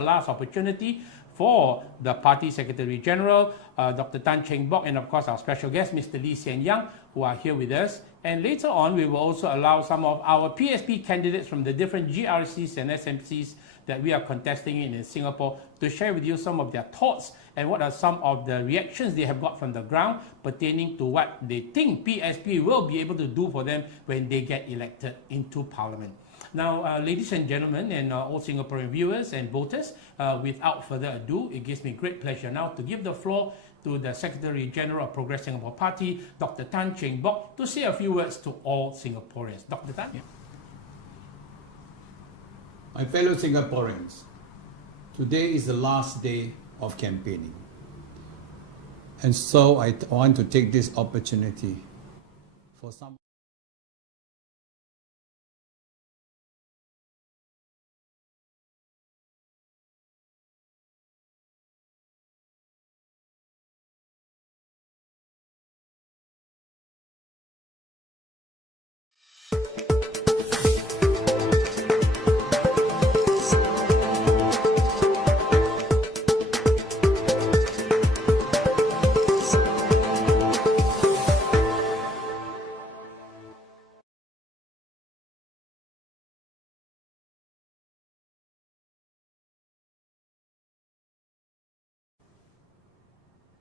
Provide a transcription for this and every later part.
last opportunity for the Party Secretary General, Dr. Tan Cheng Bock, and of course our special guest, Mr. Lee Hsien Yang, who are here with us. And later on, we will also allow some of our PSP candidates from the different GRCs and SMCs that we are contesting in Singapore to share with you some of their thoughts and what are some of the reactions they have got from the ground pertaining to what they think PSP will be able to do for them when they get elected into Parliament. Now, ladies and gentlemen, and all Singaporean viewers and voters, without further ado, it gives me great pleasure now to give the floor to the Secretary General of Progress Singapore Party, Dr. Tan Cheng Bock, to say a few words to all Singaporeans. Dr. Tan? Yeah. My fellow Singaporeans, today is the last day of campaigning. And so I want to take this opportunity for some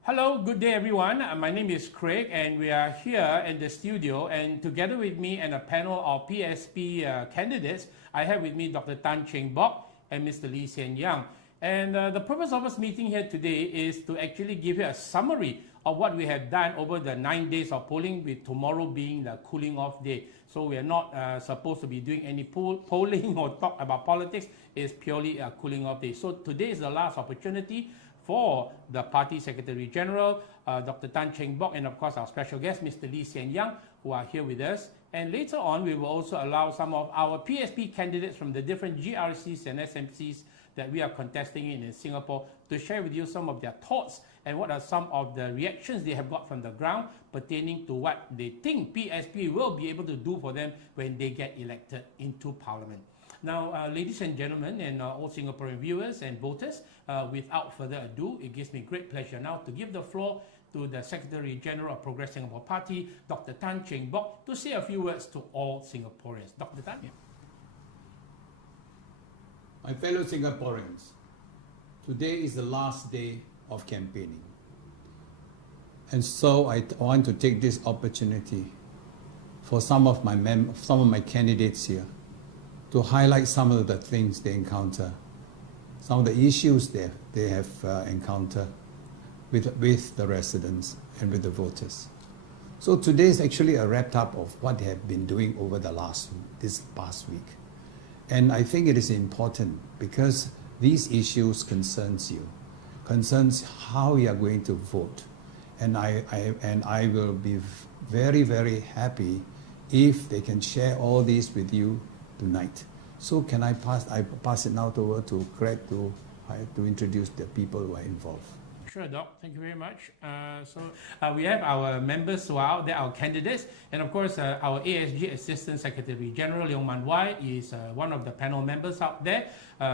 Hello, good day everyone. My name is Craig and we are here in the studio, and together with me and a panel of PSP candidates, I have with me Dr. Tan Cheng Bock and Mr. Lee Hsien Yang. And the purpose of us meeting here today is to actually give you a summary of what we have done over the 9 days of polling, with tomorrow being the cooling off day. So we are not supposed to be doing any polling or talk about politics. It's purely a cooling off day. So today is the last opportunity for the Party Secretary General, Dr. Tan Cheng Bock, and of course our special guest, Mr. Lee Hsien Yang, who are here with us. And later on, we will also allow some of our PSP candidates from the different GRCs and SMCs that we are contesting in Singapore to share with you some of their thoughts and what are some of the reactions they have got from the ground pertaining to what they think PSP will be able to do for them when they get elected into Parliament. Now, ladies and gentlemen, and all Singaporean viewers and voters, without further ado, it gives me great pleasure now to give the floor to the Secretary General of Progress Singapore Party, Dr. Tan Cheng Bock, to say a few words to all Singaporeans. Dr. Tan? Yeah. My fellow Singaporeans, today is the last day of campaigning. And so I want to take this opportunity for some of my candidates here to highlight some of the things they encounter, some of the issues they have encountered with the residents and with the voters. So today is actually a wrap up of what they have been doing over this past week. And I think it is important because these issues concerns how you are going to vote. And I will be very, very happy if they can share all these with you tonight. So can I pass it now over to Craig to introduce the people who are involved. Sure, Doc. Thank you very much. We have our members who are out there, our candidates, and of course our ASG Assistant Secretary General Leong Man Wai is one of the panel members out there,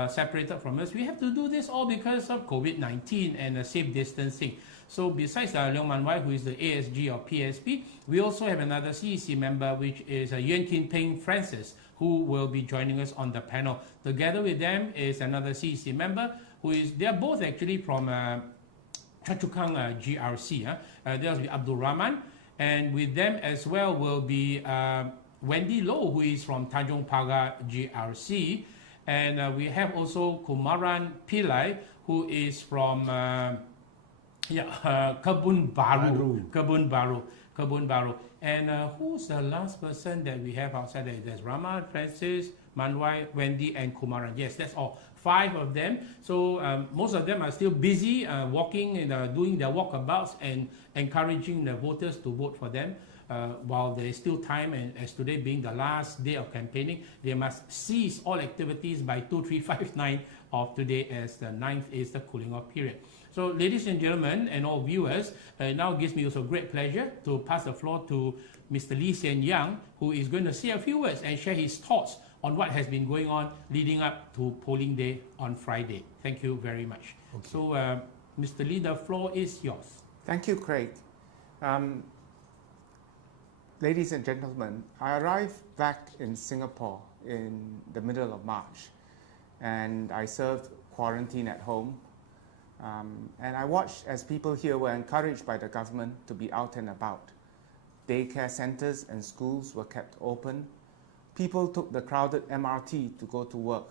separated from us. We have to do this all because of COVID-19 and safe distancing. So besides Leong Man Wai, who is the ASG of PSP, we also have another CEC member, which is Yuan Kin Peng Francis, who will be joining us on the panel. Together with them is another CEC member, they are both actually from Choa Chu Kang GRC. There'll be Abdul Rahman, and with them as well will be Wendy Low, who is from Tanjong Pagar GRC, and we have also Kumaran Pillai, who is from Kebun Baru. And who's the last person that we have outside there? There's Rama, Francis, Manwai, Wendy, and Kumaran. Yes, that's all. 5 of them. So most of them are still busy walking and doing their walkabouts and encouraging the voters to vote for them. While there is still time, and as today being the last day of campaigning, they must cease all activities by 2359 of today, as the 9th is the cooling off period. So ladies and gentlemen and all viewers, now gives me also great pleasure to pass the floor to Mr. Lee Hsien Yang, who is going to say a few words and share his thoughts on what has been going on leading up to polling day on Friday. Thank you very much. Okay. So, Mr. Lee, the floor is yours. Thank you, Craig. Ladies and gentlemen, I arrived back in Singapore in the middle of March, and I served quarantine at home. And I watched as people here were encouraged by the government to be out and about. Daycare centers and schools were kept open. People took the crowded MRT to go to work,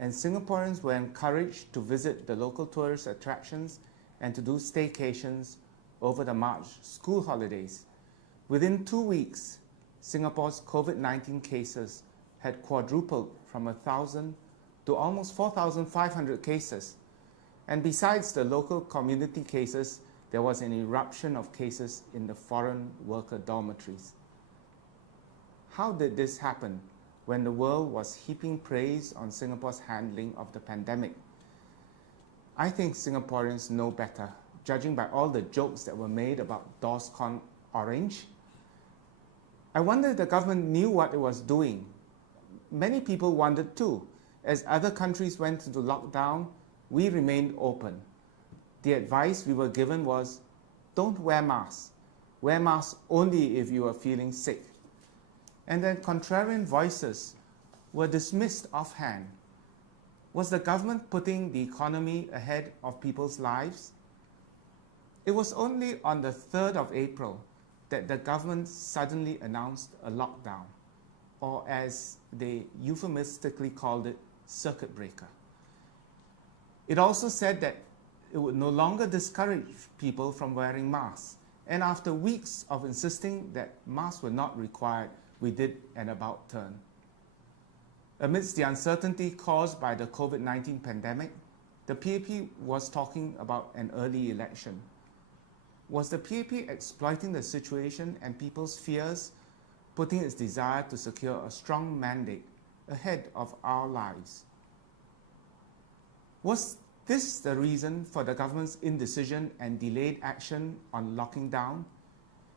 and Singaporeans were encouraged to visit the local tourist attractions and to do staycations over the March school holidays. Within 2 weeks, Singapore's COVID-19 cases had quadrupled from 1,000 to almost 4,500 cases. And besides the local community cases, there was an eruption of cases in the foreign worker dormitories. How did this happen when the world was heaping praise on Singapore's handling of the pandemic? I think Singaporeans know better, judging by all the jokes that were made about DORSCON Orange. I wonder if the government knew what it was doing. Many people wondered too. As other countries went into lockdown, we remained open. The advice we were given was, don't wear masks. Wear masks only if you are feeling sick. And then contrarian voices were dismissed offhand. Was the government putting the economy ahead of people's lives? It was only on the 3rd of April that the government suddenly announced a lockdown, or as they euphemistically called it, circuit breaker. It also said that it would no longer discourage people from wearing masks. And after weeks of insisting that masks were not required, we did an about turn. Amidst the uncertainty caused by the COVID-19 pandemic, the PAP was talking about an early election. Was the PAP exploiting the situation and people's fears, putting its desire to secure a strong mandate ahead of our lives? Was this the reason for the government's indecision and delayed action on locking down?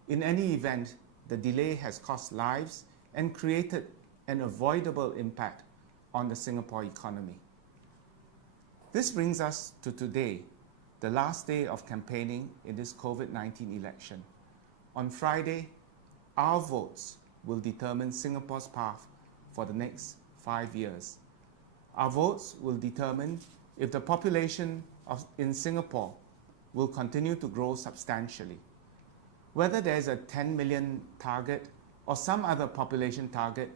In any event, the delay has cost lives and created an avoidable impact on the Singapore economy. This brings us to today, the last day of campaigning in this COVID-19 election. On Friday, our votes will determine Singapore's path for the next 5 years. Our votes will determine if the population in Singapore will continue to grow substantially. Whether there is a 10 million target or some other population target,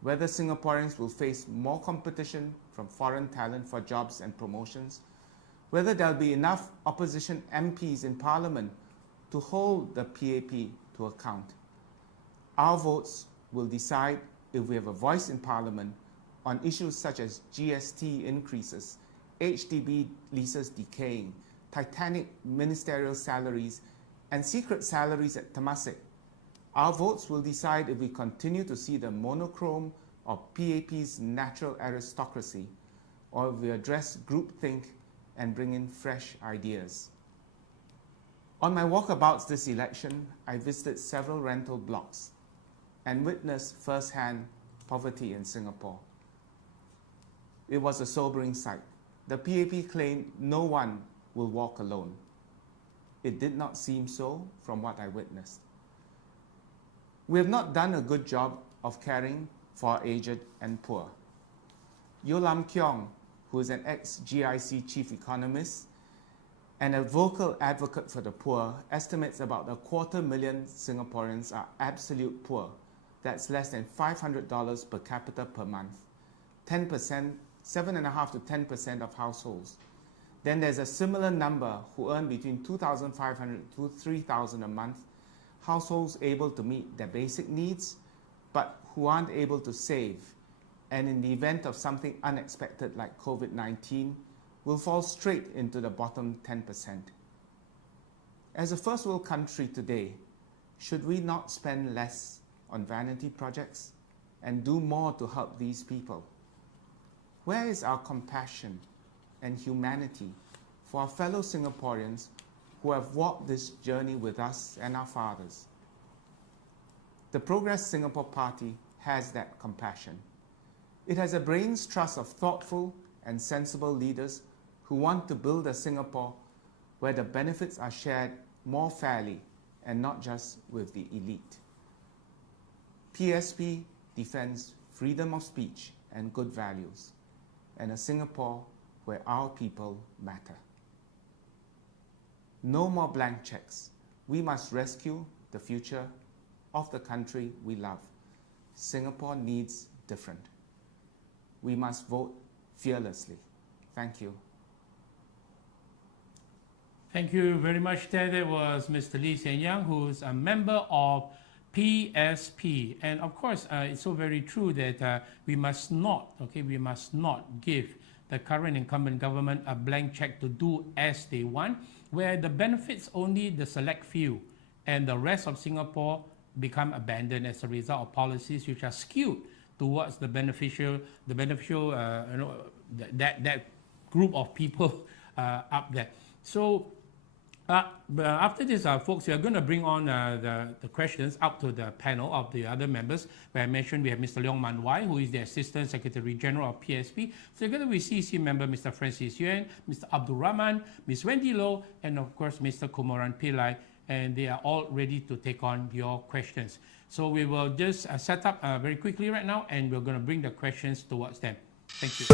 whether Singaporeans will face more competition from foreign talent for jobs and promotions, whether there will be enough opposition MPs in Parliament to hold the PAP to account. Our votes will decide if we have a voice in Parliament on issues such as GST increases, HDB leases decaying, titanic ministerial salaries, and secret salaries at Temasek. Our votes will decide if we continue to see the monochrome of PAP's natural aristocracy, or if we address groupthink and bring in fresh ideas. On my walkabouts this election, I visited several rental blocks and witnessed firsthand poverty in Singapore. It was a sobering sight. The PAP claimed no one will walk alone. It did not seem so from what I witnessed. We have not done a good job of caring for our aged and poor. Yo Lam Keong, who is an ex-GIC chief economist and a vocal advocate for the poor, estimates about 250,000 Singaporeans are absolute poor. That's less than $500 per capita per month. 10%, 7.5% to 10% of households. Then there's a similar number who earn between 2,500 to 3,000 a month, households able to meet their basic needs, but who aren't able to save, and in the event of something unexpected like COVID-19, will fall straight into the bottom 10%. As a first world country today, should we not spend less on vanity projects and do more to help these people? Where is our compassion and humanity for our fellow Singaporeans who have walked this journey with us and our fathers? The Progress Singapore Party has that compassion. It has a brain's trust of thoughtful and sensible leaders who want to build a Singapore where the benefits are shared more fairly and not just with the elite. PSP defends freedom of speech and good values, and a Singapore where our people matter. No more blank checks. We must rescue the future of the country we love. Singapore needs different. We must vote fearlessly. Thank you. Thank you very much. That was Mr. Lee Hsien Yang, who's a member of PSP. And of course, it's so very true that we must not give the current incumbent government a blank check to do as they want, where the benefits only the select few and the rest of Singapore become abandoned as a result of policies which are skewed towards the beneficial that group of people up there. So after this, folks, we are going to bring on the questions up to the panel of the other members. Where I mentioned we have Mr. Leong Man Wai, who is the Assistant Secretary General of PSP. Together with CC member Mr. Francis Yuan, Mr. Abdul Rahman, Ms. Wendy Loh, and of course Mr. Kumaran Pillai. And they are all ready to take on your questions. So we will just set up very quickly right now, and we're going to bring the questions towards them. Thank you.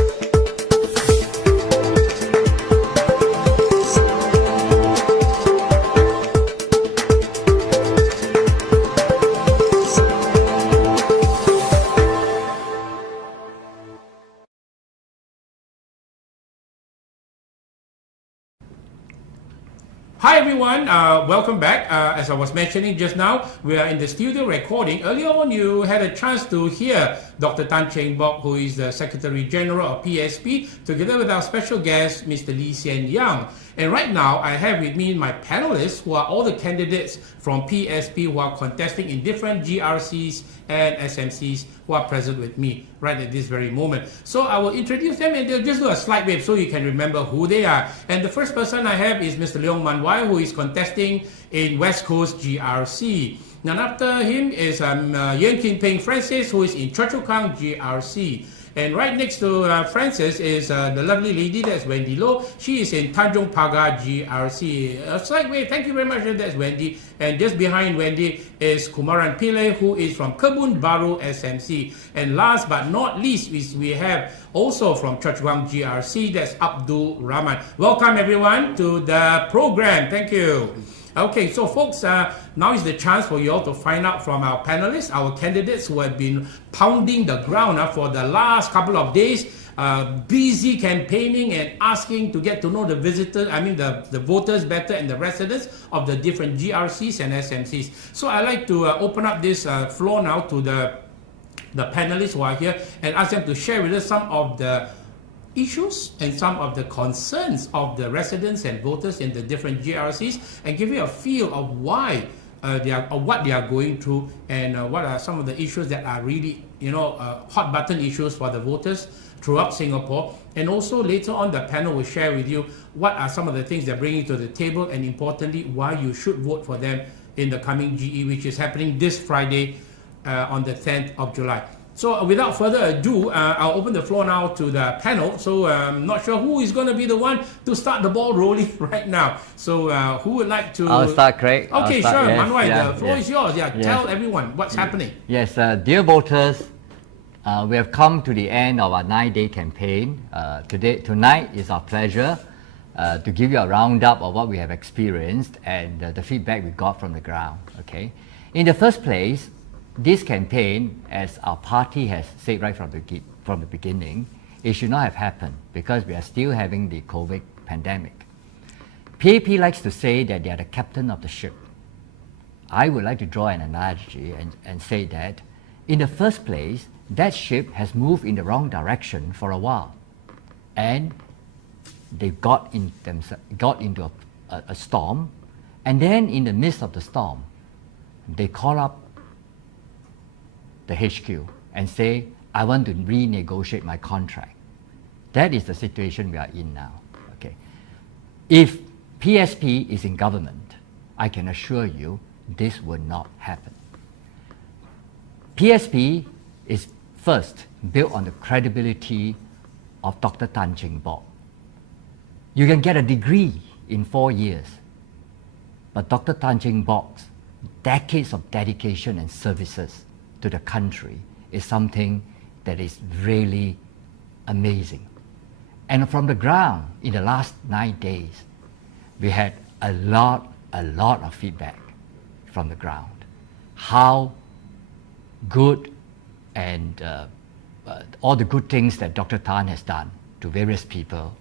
Hi everyone, welcome back. As I was mentioning just now, we are in the studio recording. Earlier on, you had a chance to hear Dr. Tan Cheng Bock, who is the Secretary General of PSP, together with our special guest, Mr. Lee Hsien Yang. And right now, I have with me my panelists, who are all the candidates from PSP who are contesting in different GRCs and SMCs who are present with me right at this very moment. So I will introduce them and they'll just do a slide wave so you can remember who they are. And the first person I have is Mr. Leong Man Wai, who is contesting in West Coast GRC. Now after him is Yen Kin Peng Francis, who is in Choa Chu Kang GRC. And right next to Francis is the lovely lady, that's Wendy Loh. She is in Tanjong Pagar GRC. Slight wave, thank you very much, that's Wendy. And just behind Wendy is Kumaran Pillai, who is from Kebun Baru SMC. And last but not least, we have also from Choa Chu Kang GRC, that's Abdul Rahman. Welcome everyone to the program. Thank you. Okay, so folks, now is the chance for you all to find out from our panelists, our candidates who have been pounding the ground for the last couple of days, busy campaigning and asking to get to know the the voters better and the residents of the different GRCs and SMCs. So I'd like to open up this floor now to the panelists who are here and ask them to share with us some of the issues and some of the concerns of the residents and voters in the different GRCs, and give you a feel of why what they are going through, and what are some of the issues that are really hot button issues for the voters throughout Singapore. And also later on, the panel will share with you what are some of the things they're bringing to the table, and importantly why you should vote for them in the coming GE, which is happening this Friday on the 10th of July. So without further ado, I'll open the floor now to the panel. So I'm not sure who is going to be the one to start the ball rolling right now. So who would like to... I'll start, Craig. Okay, sure. Yes, Man Wai, the floor is yours. Tell everyone what's happening. Yes, dear voters, we have come to the end of our 9-day campaign. Tonight is our pleasure to give you a roundup of what we have experienced and the feedback we got from the ground. Okay, in the first place, this campaign, as our party has said right from the beginning, it should not have happened because we are still having the COVID pandemic. PAP likes to say that they are the captain of the ship. I would like to draw an analogy and say that in the first place, that ship has moved in the wrong direction for a while, and they got into a storm, and then in the midst of the storm, they call up the HQ and say, I want to renegotiate my contract. That is the situation we are in now. Okay. If PSP is in government, I can assure you this will not happen. PSP is first, built on the credibility of Dr. Tan Cheng Bock. You can get a degree in 4 years, but Dr. Tan Cheng Bock's decades of dedication and services to the country is something that is really amazing. And from the ground, in the last 9 days, we had a lot of feedback from the ground. How good and all the good things that Dr. Tan has done to various people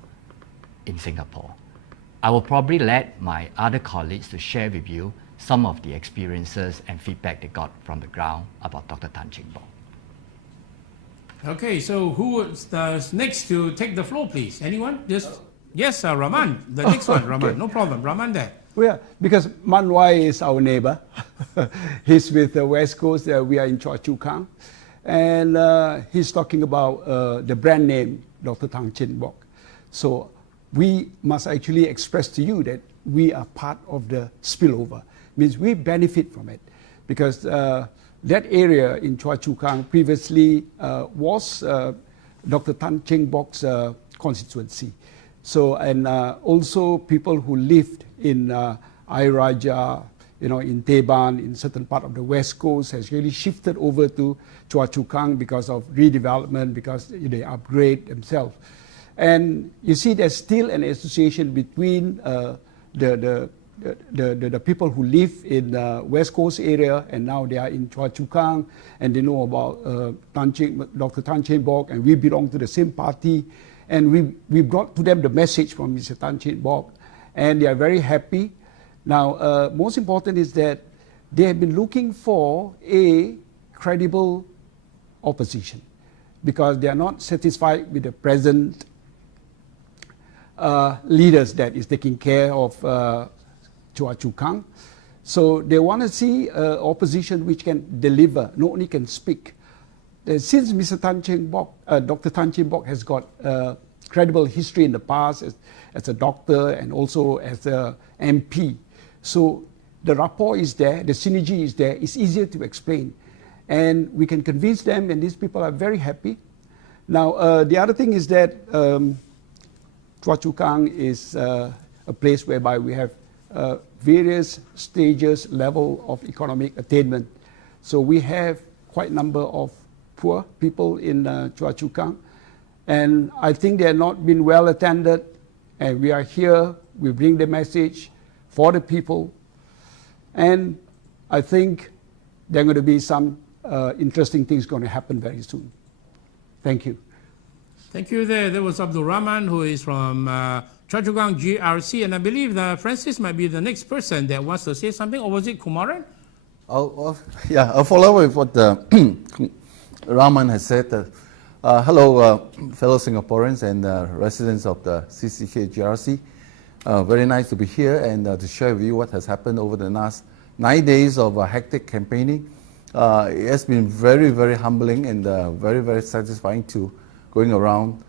in Singapore. I will probably let my other colleagues to share with you some of the experiences and feedback they got from the ground about Dr. Tan Cheng Bock. Okay, so who is next to take the floor, please? Anyone? Yes, Rahman. The next one, Rahman. Okay. No problem. Rahman there. Well, yeah, because Man Wai is our neighbor. He's with the West Coast. We are in Choa Chu Kang. And he's talking about the brand name, Dr. Tan Cheng Bock. So we must actually express to you that we are part of the spillover. Means we benefit from it. Because that area in Choa Chu Kang previously was Dr. Tan Cheng Bock's constituency. So, and also people who lived in Ayer Rajah, in Teban, in certain part of the West Coast, has really shifted over to Choa Chu Kang because of redevelopment, because they upgrade themselves. And you see there's still an association between the people who live in the West Coast area, and now they are in Choa Chu Kang, and they know about Dr. Tan Cheng Bock, and we belong to the same party. And we brought to them the message from Mr. Tan Cheng Bock, and they are very happy. Now, most important is that they have been looking for a credible opposition, because they are not satisfied with the present leaders that is taking care of Choa Chu Kang. So they want to see opposition which can deliver, not only can speak. Since Mr. Tan Cheng Bock, Dr. Tan Cheng Bock has got credible history in the past as a doctor and also as a MP. So the rapport is there, the synergy is there, it's easier to explain. And we can convince them, and these people are very happy. Now, the other thing is that Choa Chu Kang is a place whereby we have various stages, level of economic attainment. So we have quite a number of poor people in Choa Chu Kang, and I think they have not been well attended, and we are here, we bring the message for the people, and I think there are going to be some interesting things going to happen very soon. Thank you. Thank you there. There was Abdul Rahman, who is from Choa Chu Kang GRC, and I believe that Francis might be the next person that wants to say something, or was it Kumaran? I'll follow with what Rahman has said. Hello, fellow Singaporeans and residents of the CCK GRC. Very nice to be here and to share with you what has happened over the last 9 days of hectic campaigning. It has been very, very humbling and very, very satisfying to going around,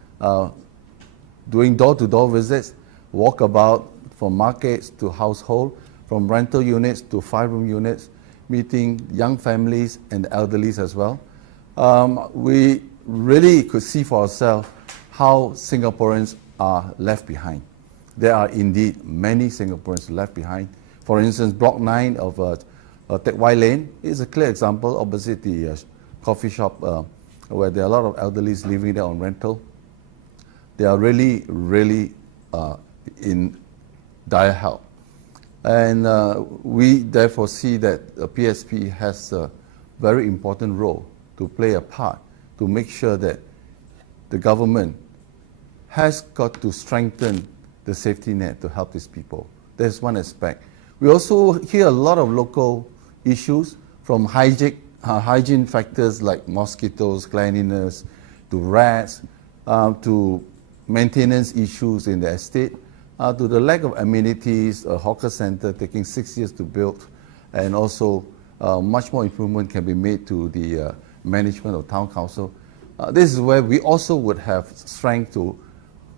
doing door-to-door visits, walk about from markets to household, from rental units to 5-room units, meeting young families and the elderlies as well. We really could see for ourselves how Singaporeans are left behind. There are indeed many Singaporeans left behind. For instance, Block 9 of Teck Whye Lane is a clear example opposite the coffee shop where there are a lot of elderlies living there on rental. They are really, really in dire help. And we therefore see that the PSP has a very important role to play a part to make sure that the government has got to strengthen the safety net to help these people. That's one aspect. We also hear a lot of local issues, from hygiene factors like mosquitoes, cleanliness, to rats, to maintenance issues in the estate, to the lack of amenities, a hawker center taking 6 years to build, and also much more improvement can be made to the management of town council. This is where we also would have strength to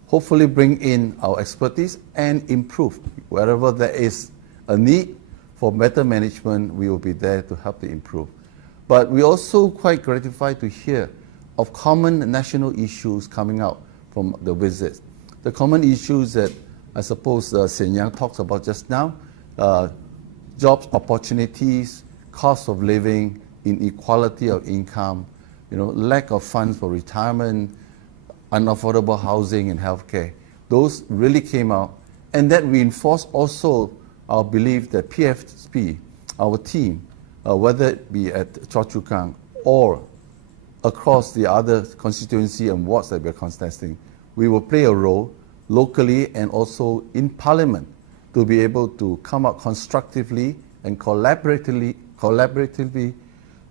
hopefully bring in our expertise and improve. Wherever there is a need for better management, we will be there to help to improve. But we're also quite gratified to hear of common national issues coming out from the visits. The common issues that I suppose Sen Yang talked about just now, jobs opportunities, cost of living, inequality of income, lack of funds for retirement, unaffordable housing and healthcare. Those really came out, and that reinforced also our belief that PSP, our team, whether it be at Choa Chu Kang or across the other constituency and wards that we're contesting, we will play a role locally and also in Parliament to be able to come out constructively and collaboratively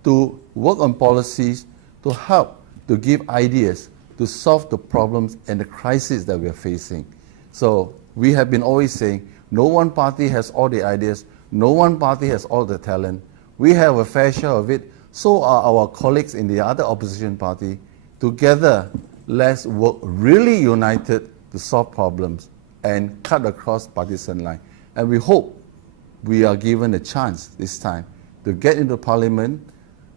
to work on policies to help to give ideas to solve the problems and the crises that we're facing. So we have been always saying, no one party has all the ideas, no one party has all the talent. We have a fair share of it, so are our colleagues in the other opposition party. Together, let's work really united to solve problems and cut across partisan line. And we hope we are given a chance this time to get into Parliament,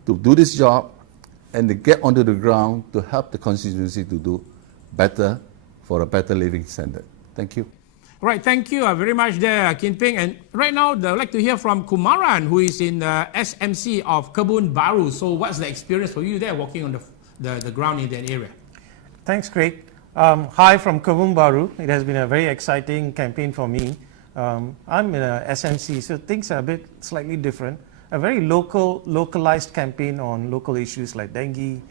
to do this job, and to get onto the ground to help the constituency to do better for a better living standard. Thank you. Right, thank you very much there, Kin Ping. And right now, I'd like to hear from Kumaran, who is in the SMC of Kebun Baru. So what's the experience for you there, walking on the ground in that area? Thanks, Craig. Hi from Kebun Baru. It has been a very exciting campaign for me. I'm in a SMC, so things are a bit slightly different. A very localized campaign on local issues like dengue,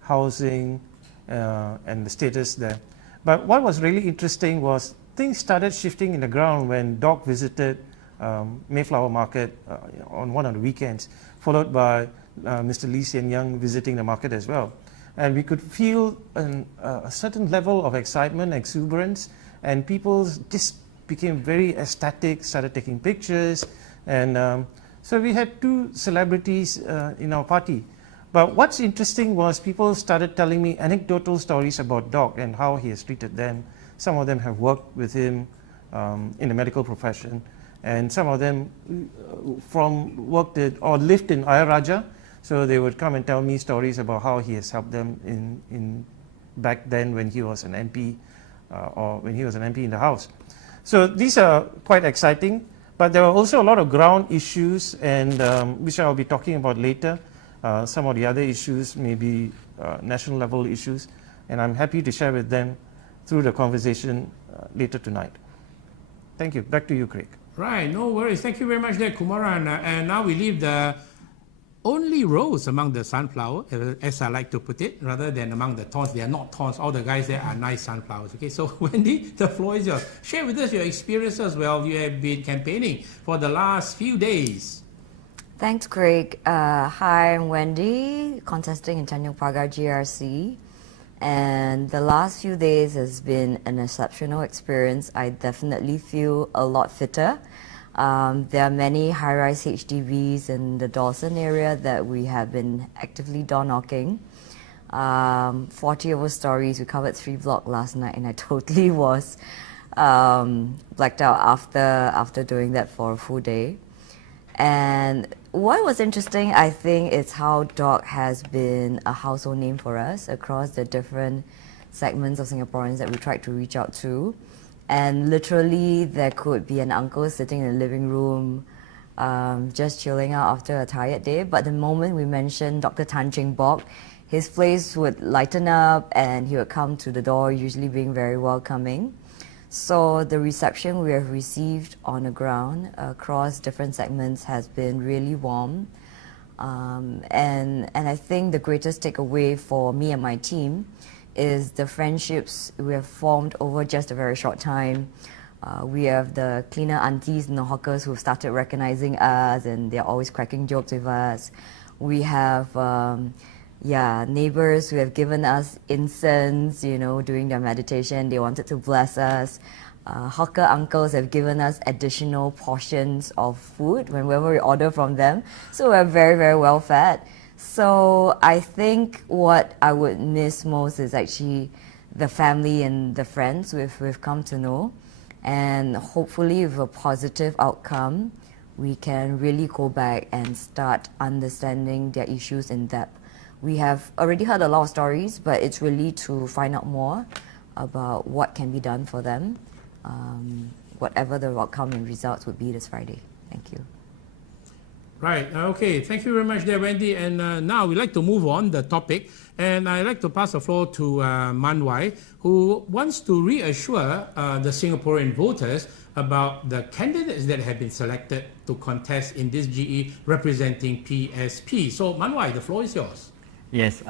housing, and the status there. But what was really interesting was things started shifting in the ground when Doc visited Mayflower Market on one of the weekends, followed by Mr. Lee Hsien Young visiting the market as well. And we could feel a certain level of excitement, exuberance, and people just became very ecstatic, started taking pictures, and so we had two celebrities in our party. But what's interesting was people started telling me anecdotal stories about Doc and how he has treated them. Some of them have worked with him in the medical profession, and some of them worked or lived in Ayer Rajah. So they would come and tell me stories about how he has helped them in back then when he was an MP or when he was an MP in the House. So these are quite exciting, but there are also a lot of ground issues, and which I'll be talking about later. Some of the other issues may be national level issues, and I'm happy to share with them through the conversation later tonight. Thank you. Back to you, Craig. Right, no worries. Thank you very much there, Kumaran. And now we leave the only rose among the sunflower, as I like to put it, rather than among the thorns. They are not thorns. All the guys there are nice sunflowers. Okay, so Wendy, the floor is yours. Share with us your experiences while you have been campaigning for the last few days. Thanks, Craig. Hi, I'm Wendy, contesting in Tanjong Pagar GRC. And the last few days has been an exceptional experience. I definitely feel a lot fitter. There are many high-rise HDBs in the Dawson area that we have been actively door knocking. 40 of our stories. We covered 3 blocks last night, and I totally was blacked out after doing that for a full day. And what was interesting, I think, is how Doc has been a household name for us across the different segments of Singaporeans that we tried to reach out to. And literally, there could be an uncle sitting in the living room, just chilling out after a tired day. But the moment we mentioned Dr. Tan Cheng Bock, his place would lighten up and he would come to the door, usually being very welcoming. So the reception we have received on the ground across different segments has been really warm. And I think the greatest takeaway for me and my team is the friendships we have formed over just a very short time. We have the cleaner aunties and the hawkers who have started recognizing us, and they're always cracking jokes with us. We have neighbors who have given us incense, during their meditation. They wanted to bless us. Hawker uncles have given us additional portions of food whenever we order from them. So we're very, very well fed. So I think what I would miss most is actually the family and the friends we've come to know. And hopefully with a positive outcome, we can really go back and start understanding their issues in depth. we have already heard a lot of stories, but it's really to find out more about what can be done for them, whatever the outcome and results would be this Friday. Thank you. Right. Okay. Thank you very much there, Wendy. And now we'd like to move on the topic. And I'd like to pass the floor to Man Wai, who wants to reassure the Singaporean voters about the candidates that have been selected to contest in this GE representing PSP. So, Man Wai, the floor is yours. Yes,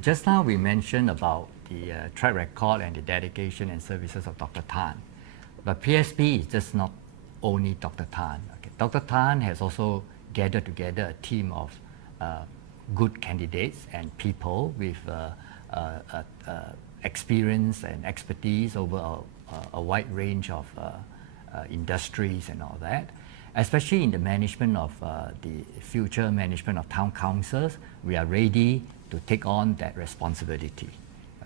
just now we mentioned about the track record and the dedication and services of Dr. Tan. But PSP is just not only Dr. Tan. Okay. Dr. Tan has also gathered together a team of good candidates and people with experience and expertise over a wide range of industries and all that. Especially in the management of the future management of town councils, we are ready to take on that responsibility.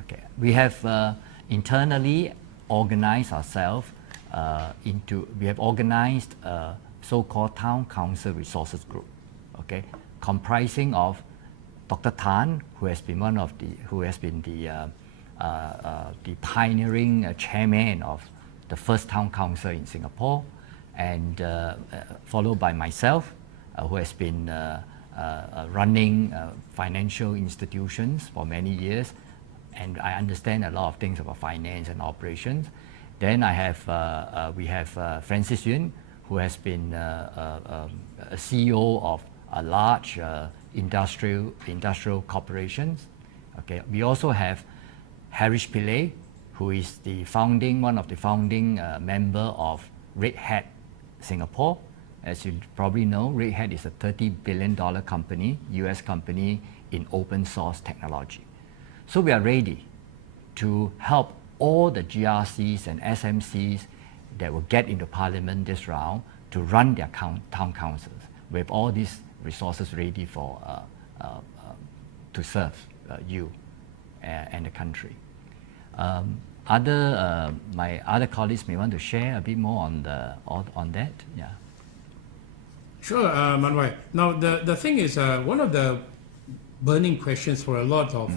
Okay. We have internally organized ourselves we have organized a so-called Town Council Resources Group, okay, comprising of Dr. Tan, who has been the pioneering chairman of the first town council in Singapore, and followed by myself, who has been running financial institutions for many years, and I understand a lot of things about finance and operations. Then we have Francis Yuen, who has been a CEO of a large industrial corporations. Okay. We also have Harish Pillay, who is one of the founding member of Red Hat Singapore. As you probably know, Red Hat is a $30 billion company, US company in open source technology. So we are ready to help all the GRCs and SMCs that will get into Parliament this round to run their town councils with all these resources ready for to serve you and the country. My other colleagues may want to share a bit more on that. Yeah. Sure, Man Wai. Now, the thing is, one of the burning questions for a lot of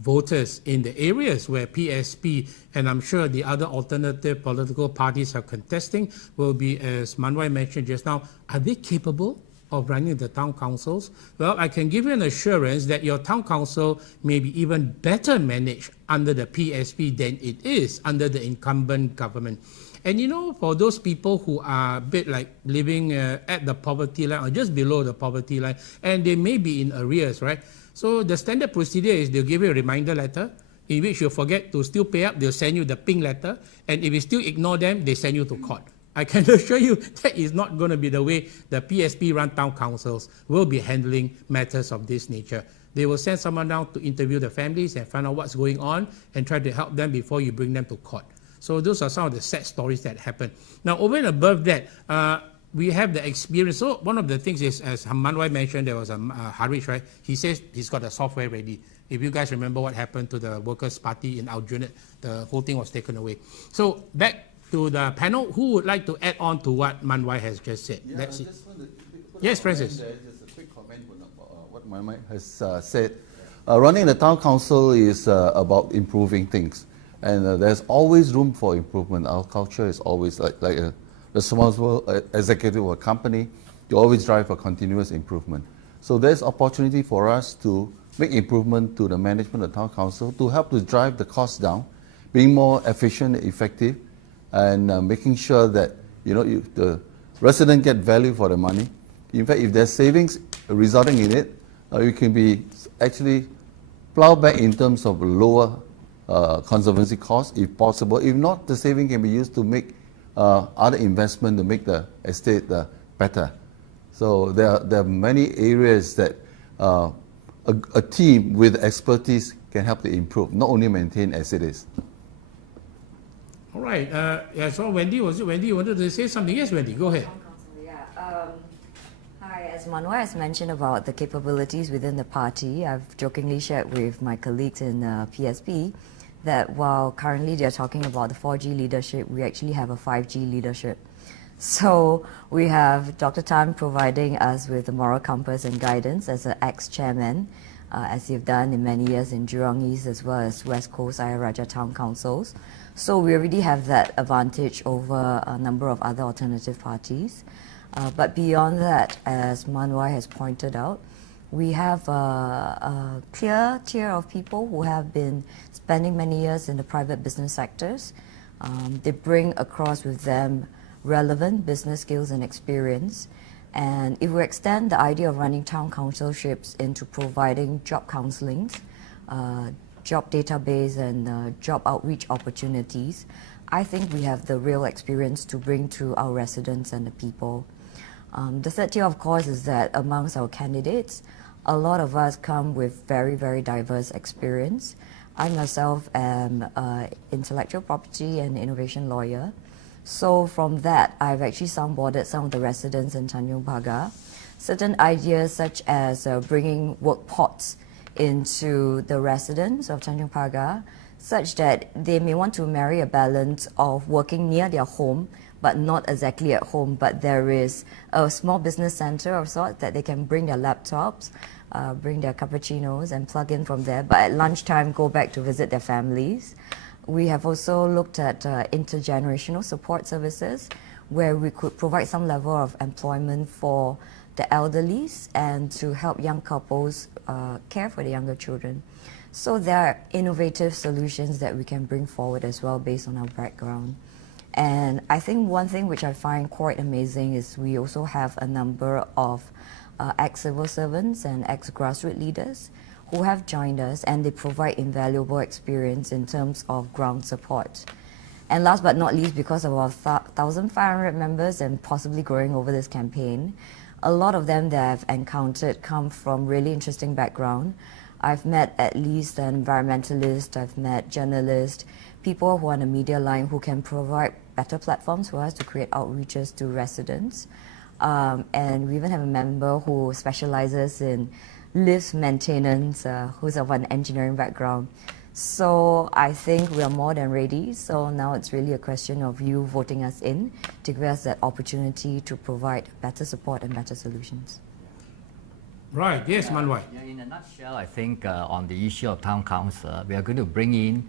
voters in the areas where PSP and I'm sure the other alternative political parties are contesting will be, as Man Wai mentioned just now, are they capable of running the town councils? Well, I can give you an assurance that your town council may be even better managed under the PSP than it is under the incumbent government. And you know, for those people who are a bit like living at the poverty line or just below the poverty line, and they may be in arrears, right? So the standard procedure is they'll give you a reminder letter in which you forget to still pay up, they'll send you the pink letter, and if you still ignore them, they send you to court. I can assure you that is not going to be the way the PSP run town councils will be handling matters of this nature. They will send someone down to interview the families and find out what's going on and try to help them before you bring them to court. So those are some of the sad stories that happen. Now, over and above that, we have the experience. So one of the things is, as Man Wai mentioned, there was a Harish, right? He says he's got the software ready. If you guys remember what happened to the Workers' Party in Aljunied, the whole thing was taken away. So back to the panel, who would like to add on to what Man Wai has just said? Yeah, Let's see. Yes, Francis. Just a quick comment on what Man Wai has said. Running the town council is about improving things. And there's always room for improvement. Our culture is always like a responsible executive of a company. You always drive for continuous improvement. So there's opportunity for us to make improvement to the management of the town council to help to drive the costs down, being more efficient, effective, and making sure that the resident get value for the money. In fact, if there's savings resulting in it, you can be actually plow back in terms of lower conservancy costs if possible. If not, the saving can be used to make other investment to make the estate better. So there are many areas that a team with expertise can help to improve, not only maintain as it is. All right. Yeah, so Wendy, was it Wendy? You wanted to say something? Yes, Wendy, go ahead. Hi, as Man Wai has mentioned about the capabilities within the party, I've jokingly shared with my colleagues in PSP that while currently they're talking about the 4G leadership, we actually have a 5G leadership. So we have Dr. Tan providing us with the moral compass and guidance as an ex-chairman. as you've done in many years in Jurong East as well as West Coast Ayer Rajah Town Councils. So we already have that advantage over a number of other alternative parties. But beyond that, as Manwai has pointed out, we have a clear tier of people who have been spending many years in the private business sectors. They bring across with them relevant business skills and experience. And if we extend the idea of running town councilships into providing job counselings, job database and job outreach opportunities, I think we have the real experience to bring to our residents and the people. The third tier, of course, is that amongst our candidates, a lot of us come with very, very diverse experience. I myself am an intellectual property and innovation lawyer. So from that, I've actually soundboarded some of the residents in Tanjung Pagar. Certain ideas such as bringing work pods into the residents of Tanjung Pagar, such that they may want to marry a balance of working near their home, but not exactly at home, but there is a small business center of sorts that they can bring their laptops, bring their cappuccinos and plug in from there, but at lunchtime go back to visit their families. We have also looked at intergenerational support services where we could provide some level of employment for the elderlies and to help young couples care for the younger children. So there are innovative solutions that we can bring forward as well based on our background. And I think one thing which I find quite amazing is we also have a number of ex-civil servants and ex-grassroots leaders who have joined us, and they provide invaluable experience in terms of ground support. And last but not least, because of our 1,500 members and possibly growing over this campaign, a lot of them that I've encountered come from really interesting background. I've met at least an environmentalist, I've met journalists, people who are on the media line who can provide better platforms for us to create outreaches to residents. And we even have a member who specializes in lift maintenance, who's of an engineering background. So I think we are more than ready. So now it's really a question of you voting us in to give us that opportunity to provide better support and better solutions. Right, yes, Manwai. Yeah, in a nutshell, I think on the issue of town council, we are going to bring in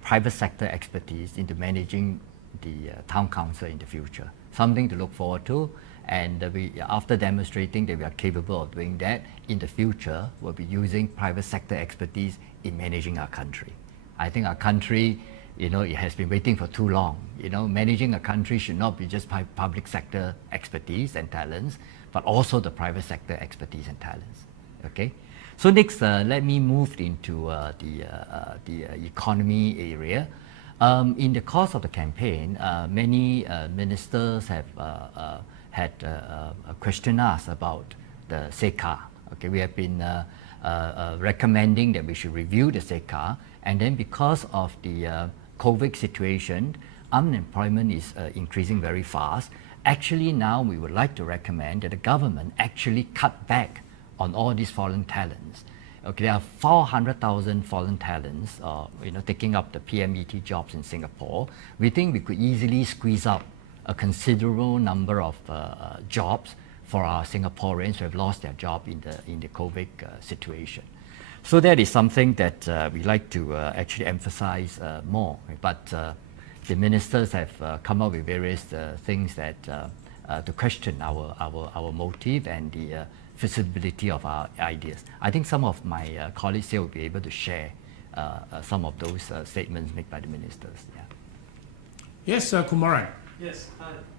private sector expertise into managing the town council in the future. Something to look forward to, and after demonstrating that we are capable of doing that, in the future, we'll be using private sector expertise in managing our country. I think our country, it has been waiting for too long. Managing a country should not be just public sector expertise and talents, but also the private sector expertise and talents. Okay? So next, let me move into the economy area. In the course of the campaign, many ministers have had questioned us about the SECA. Okay, we have been recommending that we should review the SECA, and then because of the COVID situation, unemployment is increasing very fast. Actually, now we would like to recommend that the government actually cut back on all these foreign talents. Okay, there are 400,000 foreign talents, taking up the PMET jobs in Singapore. We think we could easily squeeze out a considerable number of jobs for our Singaporeans who have lost their job in the COVID situation. So that is something that we like to actually emphasize more. But the ministers have come up with various things that to question our motive and the feasibility of our ideas. I think some of my colleagues here will be able to share some of those statements made by the ministers. Yeah. Yes, Kumaran. Yes,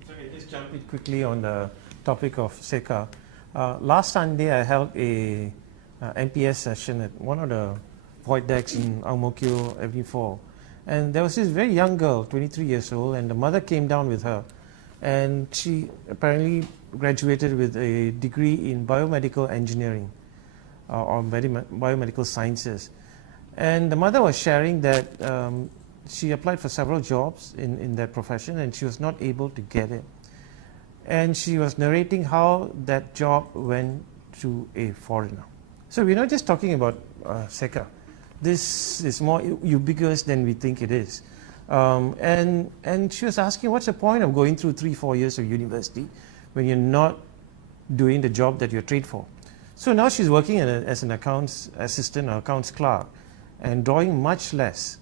sorry, just jump in quickly on the topic of SECA. Last Sunday, I held a MPS session at one of the void decks in Ang Mo Kio Avenue 4. And there was this very young girl, 23 years old, and the mother came down with her. And she apparently graduated with a degree in biomedical engineering or biomedical sciences. And the mother was sharing that she applied for several jobs in that profession and she was not able to get it. And she was narrating how that job went to a foreigner. So we're not just talking about SECA. This is more ubiquitous than we think it is. And she was asking, what's the point of going through 3-4 years of university when you're not doing the job that you're trained for? So now she's working as an accounts assistant or accounts clerk and drawing much less.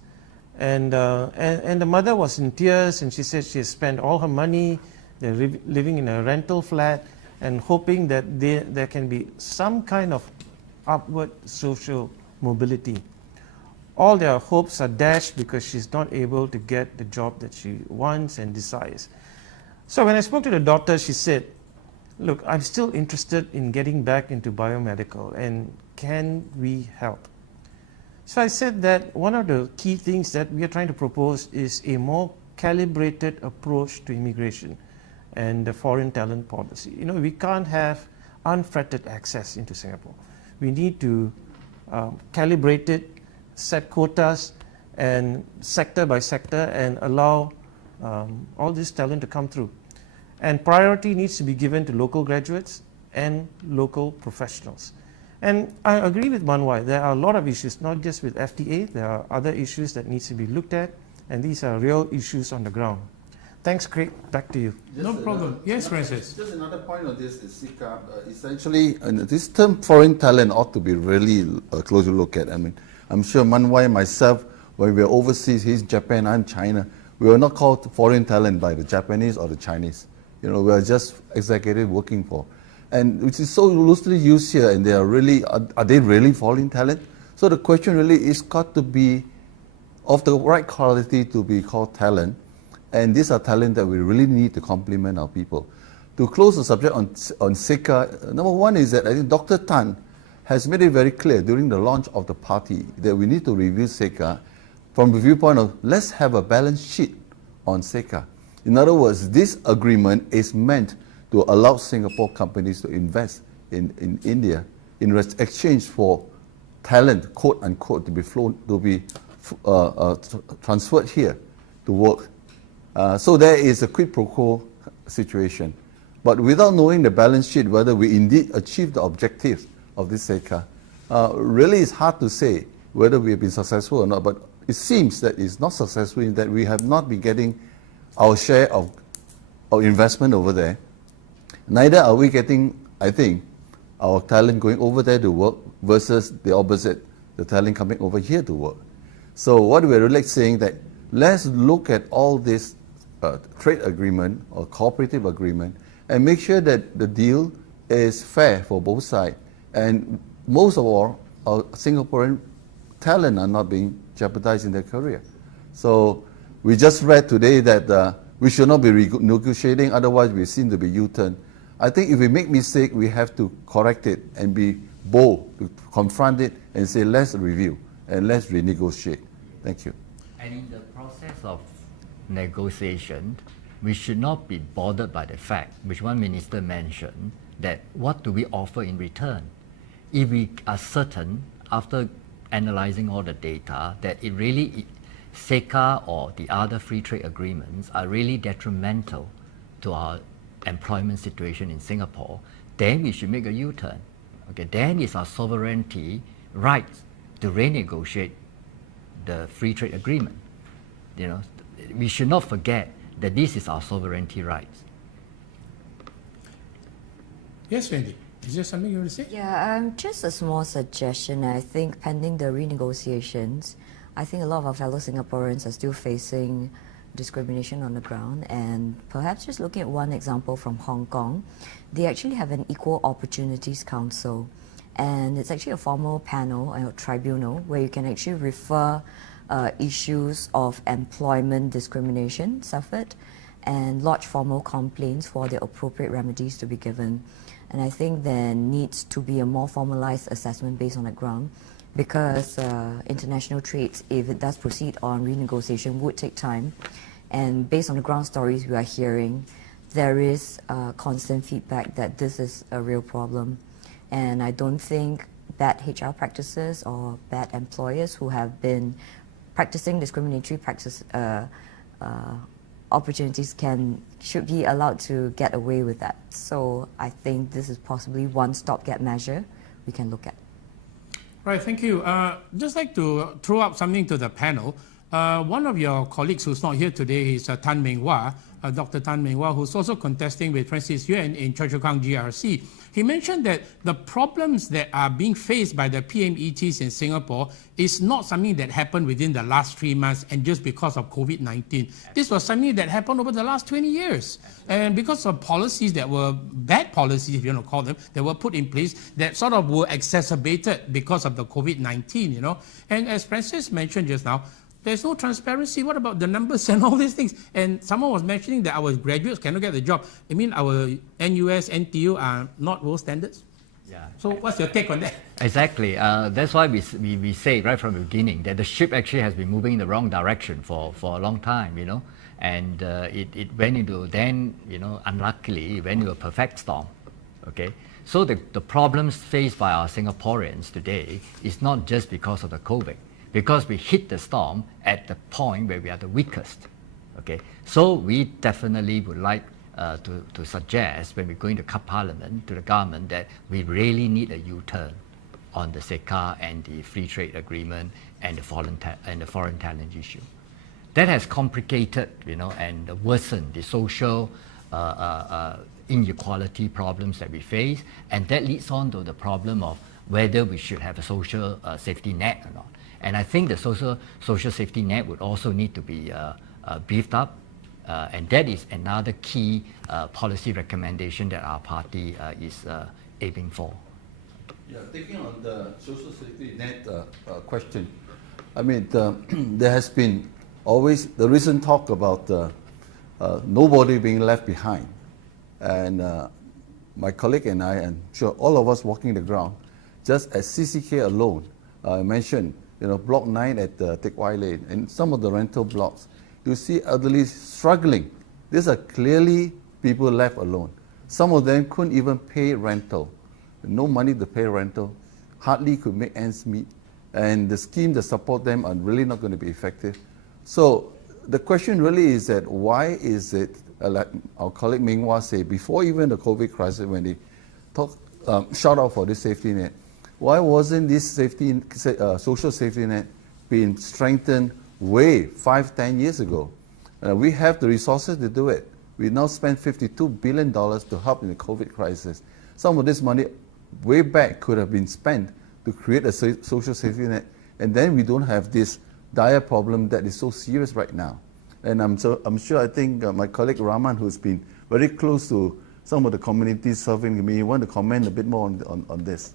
And the mother was in tears, and she said she has spent all her money, they're living in a rental flat, and hoping that there can be some kind of upward social mobility. All their hopes are dashed because she's not able to get the job that she wants and desires. So when I spoke to the daughter, she said, look, I'm still interested in getting back into biomedical, and can we help? So I said that one of the key things that we are trying to propose is a more calibrated approach to immigration and the foreign talent policy. You know, we can't have unfettered access into Singapore. We need to calibrate it, set quotas, and sector by sector, and allow all this talent to come through. And priority needs to be given to local graduates and local professionals. And I agree with Manwai, there are a lot of issues, not just with FTA, there are other issues that needs to be looked at, and these are real issues on the ground. Thanks, Craig. Back to you. No problem. Yes, Francis. Just another point on this is SICA. Essentially, this term foreign talent ought to be really closely looked at. I mean, I'm sure Manwai and myself, when we were overseas, he's Japan, I'm China, we were not called foreign talent by the Japanese or the Chinese. You know, we are just executive working for. And which is so loosely used here, and they are really, are they really foreign talent? So the question really is got to be of the right quality to be called talent. And these are talent that we really need to complement our people. To close the subject on SICA, number one is that I think Dr. Tan has made it very clear during the launch of the party that we need to review SICA from the viewpoint of let's have a balance sheet on SICA. In other words, this agreement is meant to allow Singapore companies to invest in India in exchange for talent, quote unquote, to be transferred here to work. So there is a quid pro quo situation. But without knowing the balance sheet, whether we indeed achieve the objectives of this SICA, really it's hard to say whether we have been successful or not. But it seems that it's not successful in that we have not been getting our share of investment over there. Neither are we getting, I think, our talent going over there to work versus the opposite, the talent coming over here to work. So what we're really saying that let's look at all this trade agreement or cooperative agreement and make sure that the deal is fair for both sides. And most of all, our Singaporean talent are not being jeopardized in their career. So we just read today that we should not be negotiating, otherwise we seem to be U-turn. I think if we make mistake, we have to correct it and be bold to confront it and say, let's review and let's renegotiate. Thank you. And in the process of negotiation, we should not be bothered by the fact, which one minister mentioned, that what do we offer in return? If we are certain, after analyzing all the data, that it really, SICA or the other free trade agreements are really detrimental to our employment situation in Singapore, then we should make a U-turn. Okay, then it's our sovereignty right to renegotiate the free trade agreement. You know, we should not forget that this is our sovereignty rights. Yes, Wendy. Is there something you want to say? Yeah, just a small suggestion. I think pending the renegotiations, I think a lot of our fellow Singaporeans are still facing discrimination on the ground, and perhaps just looking at one example from Hong Kong, they actually have an Equal Opportunities Council, and it's actually a formal panel or tribunal where you can actually refer issues of employment discrimination suffered and lodge formal complaints for the appropriate remedies to be given. And I think there needs to be a more formalized assessment based on the ground, because international trades, if it does proceed on renegotiation, would take time. And based on the ground stories we are hearing, there is constant feedback that this is a real problem. And I don't think bad HR practices or bad employers who have been practicing discriminatory practice opportunities should be allowed to get away with that. So I think this is possibly one stopgap measure we can look at. Right, thank you. Just like to throw up something to the panel. One of your colleagues who's not here today is Tan Meng Wah, Dr. Tan Meng Wah, who's also contesting with Francis Yuan in Choa Chu Kang GRC. He mentioned that the problems that are being faced by the PMETs in Singapore is not something that happened within the last 3 months and just because of COVID-19. This was something that happened over the last 20 years. And because of policies that were bad policies, if you want to call them, that were put in place that sort of were exacerbated because of the COVID-19, you know. And as Francis mentioned just now, there's no transparency. What about the numbers and all these things? And someone was mentioning that our graduates cannot get the job. I mean, our NUS, NTU are not world standards? Yeah. So what's your take on that? Exactly. That's why we say right from the beginning that the ship actually has been moving in the wrong direction for a long time, you know. And it went into then, you know, unluckily, it went into a perfect storm. Okay. So the problems faced by our Singaporeans today is not just because of the COVID, because we hit the storm at the point where we are the weakest. Okay, so we definitely would like to suggest when we go into Parliament to the government that we really need a U-turn on the SECA and the free trade agreement and the foreign talent issue. That has complicated, you know, and worsened the social inequality problems that we face, and that leads on to the problem of whether we should have a social safety net or not. And I think the social safety net would also need to be beefed up, and that is another key policy recommendation that our party is aiming for. Yeah, taking on the social safety net question, I mean, there has been always the recent talk about nobody being left behind. And my colleague and I, and sure all of us walking the ground, just as CCK alone, I mentioned, you know, Block 9 at Teck Whye Lane and some of the rental blocks, you see elderly struggling. These are clearly people left alone. Some of them couldn't even pay rental. No money to pay rental, hardly could make ends meet. And the scheme that support them are really not going to be effective. So the question really is that why is it, like our colleague Meng Wah said, before even the COVID crisis, when they shout out for this safety net, why wasn't this social safety net being strengthened way 5-10 years ago? We have the resources to do it. We now spend $52 billion to help in the COVID crisis. Some of this money way back could have been spent to create a social safety net, and then we don't have this dire problem that is so serious right now. And I'm sure, I think my colleague Rahman, who's been very close to some of the communities serving me, want to comment a bit more on this.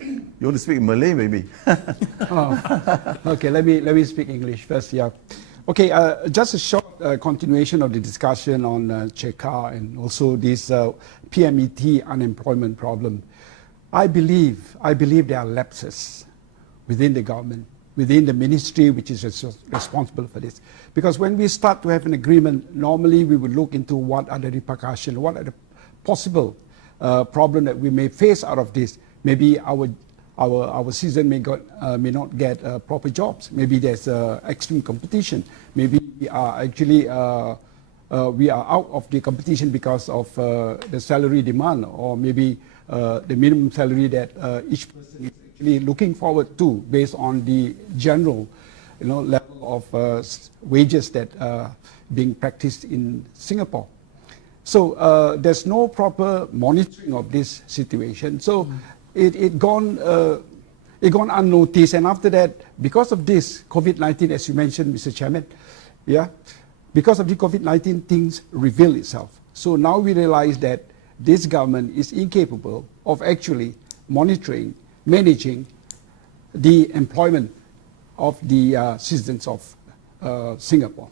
You want to speak Malay, maybe? Okay, let me speak English first. Yeah. Okay, just a short continuation of the discussion on CHECA and also this PMET unemployment problem. I believe there are lapses within the government, within the ministry which is responsible for this. Because when we start to have an agreement, normally we would look into what are the repercussions, what are the possible problems that we may face out of this. Maybe our citizen may not get proper jobs. Maybe there's extreme competition. Maybe we are actually we are out of the competition because of the salary demand, or maybe the minimum salary that each person is actually looking forward to based on the general, you know, level of wages that being practiced in Singapore. So there's no proper monitoring of this situation. So it gone unnoticed, and after that, because of this COVID-19, as you mentioned, Mr. Chairman, yeah, because of the COVID-19, things reveal itself. So now we realize that this government is incapable of actually monitoring, managing the employment of the citizens of Singapore.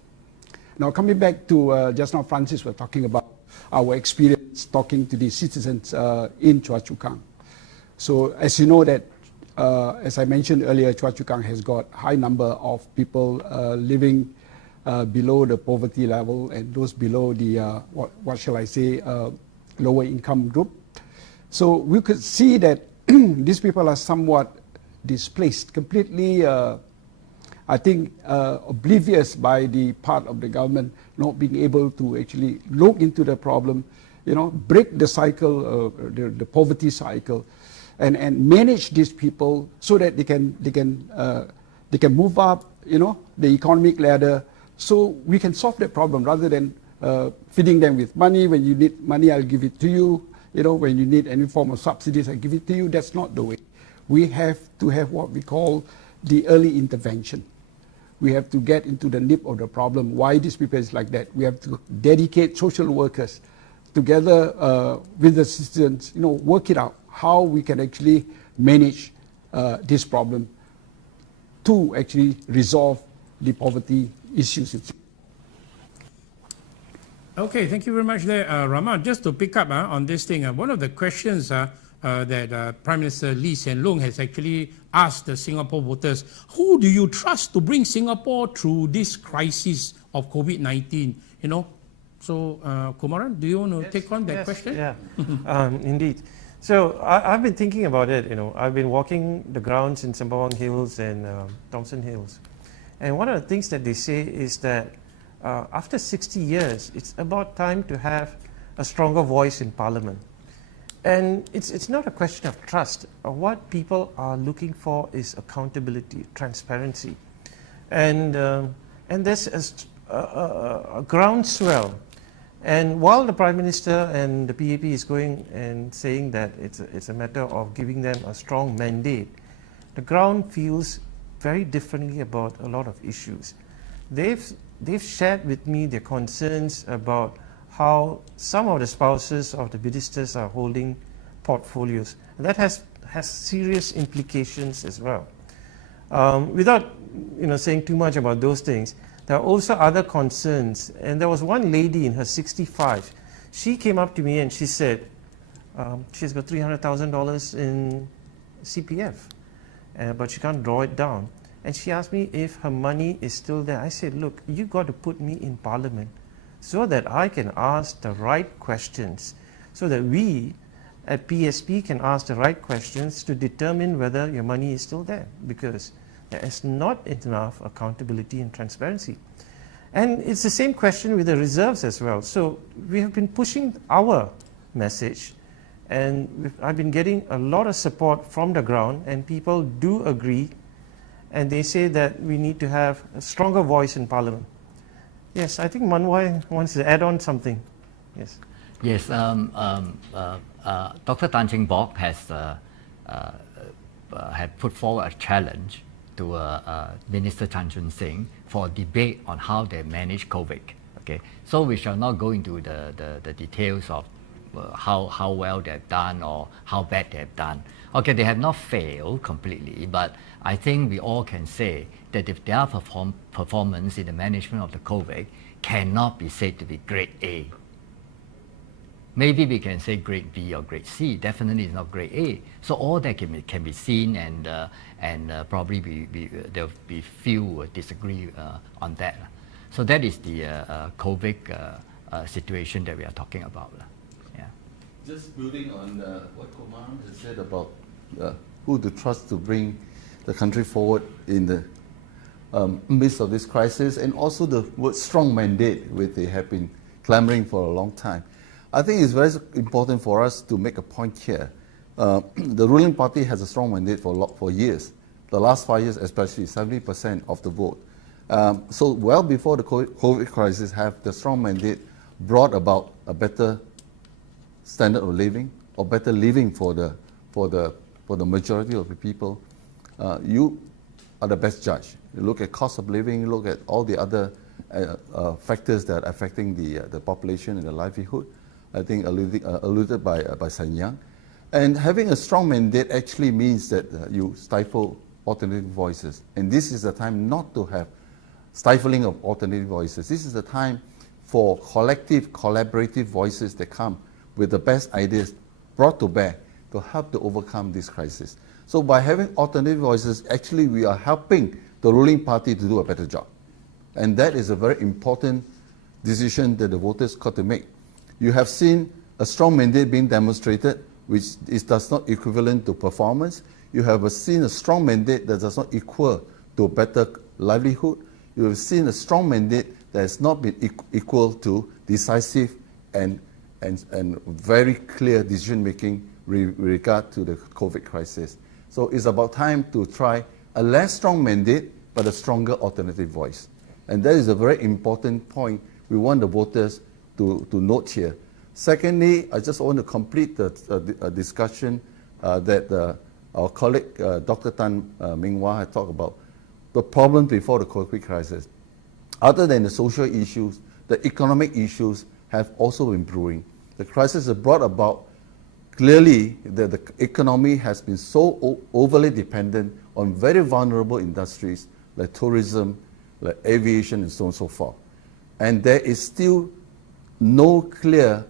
Now coming back to just now, Francis was talking about our experience talking to the citizens in Choa Chu Kang. So as you know that, as I mentioned earlier, Choa Chu Kang has got high number of people living below the poverty level, and those below the, what shall I say, lower income group. So we could see that these people are somewhat displaced, completely, I think, oblivious by the part of the government, not being able to actually look into the problem, you know, break the cycle, the poverty cycle, and manage these people so that they can they can move up, the economic ladder, so we can solve that problem rather than feeding them with money. When you need money, I'll give it to you. When you need any form of subsidies, I give it to you. That's not the way. We have to have what we call the early intervention. We have to get into the nip of the problem. Why this people is like that? We have to dedicate social workers together with the citizens, work it out, how we can actually manage this problem to actually resolve the poverty issues. Okay, thank you very much there, Rahman. Just to pick up on this thing, one of the questions that Prime Minister Lee Hsien Loong has actually asked the Singapore voters, who do you trust to bring Singapore through this crisis of COVID-19? So Kumaran, do you want to take on that question? Yeah, indeed. So I've been thinking about it. I've been walking the grounds in Sembawang Hills and Thomson Hills. And one of the things that they say is that after 60 years, it's about time to have a stronger voice in Parliament. And it's not a question of trust. What people are looking for is accountability, transparency. And there's a groundswell. And while the Prime Minister and the PAP is going and saying that it's a matter of giving them a strong mandate, the ground feels very differently about a lot of issues. They've shared with me their concerns about how some of the spouses of the ministers are holding portfolios. And that has serious implications as well. Without saying too much about those things, there are also other concerns. And there was one lady in her 65. She came up to me and she said she's got $300,000 in CPF, but she can't draw it down. And she asked me if her money is still there. I said, look, you got to put me in Parliament so that I can ask the right questions, so that we at PSP can ask the right questions to determine whether your money is still there, because there is not enough accountability and transparency. And it's the same question with the reserves as well. So we have been pushing our message, and I've been getting a lot of support from the ground, and people do agree, and they say that we need to have a stronger voice in Parliament. Yes, I think Manwai wants to add on something. Yes. Yes, Dr. Tan Cheng Bock has had put forward a challenge to Minister Chan Chun Sing for a debate on how they manage COVID. Okay, so we shall not go into the details of how well they've done or how bad they've done. Okay, they have not failed completely, but I think we all can say that if their performance in the management of the COVID cannot be said to be grade A. Maybe we can say grade B or grade C. Definitely it's not grade A. So all that can be seen, and probably there will be few who disagree on that. So that is the COVID situation that we are talking about. Yeah. Just building on what Kumar has said about who to trust to bring the country forward in the midst of this crisis, and also the word strong mandate, which they have been clamoring for a long time. I think it's very important for us to make a point here. The ruling party has a strong mandate for years. The last 5 years especially, 70% of the vote. So well before the COVID crisis, have the strong mandate brought about a better standard of living, or better living for the majority of the people. You are the best judge. You look at cost of living, you look at all the other factors that are affecting the population and the livelihood. I think alluded by San Yang. And having a strong mandate actually means that you stifle alternative voices. And this is the time not to have stifling of alternative voices. This is the time for collective, collaborative voices that come with the best ideas brought to bear to help to overcome this crisis. So by having alternative voices, actually we are helping the ruling party to do a better job. And that is a very important decision that the voters got to make. You have seen a strong mandate being demonstrated, which does not equivalent to performance. You have seen a strong mandate that does not equal to a better livelihood. You have seen a strong mandate that has not been equal to decisive and very clear decision making with regard to the COVID crisis. So it's about time to try a less strong mandate but a stronger alternative voice. And that is a very important point we want the voters to note here. Secondly, I just want to complete the discussion that our colleague Dr. Tan Ming-Wah had talked about, the problem before the COVID crisis. Other than the social issues, the economic issues have also been brewing. The crisis has brought about clearly that the economy has been so overly dependent on very vulnerable industries like tourism, like aviation, and so on and so forth. And there is still no clear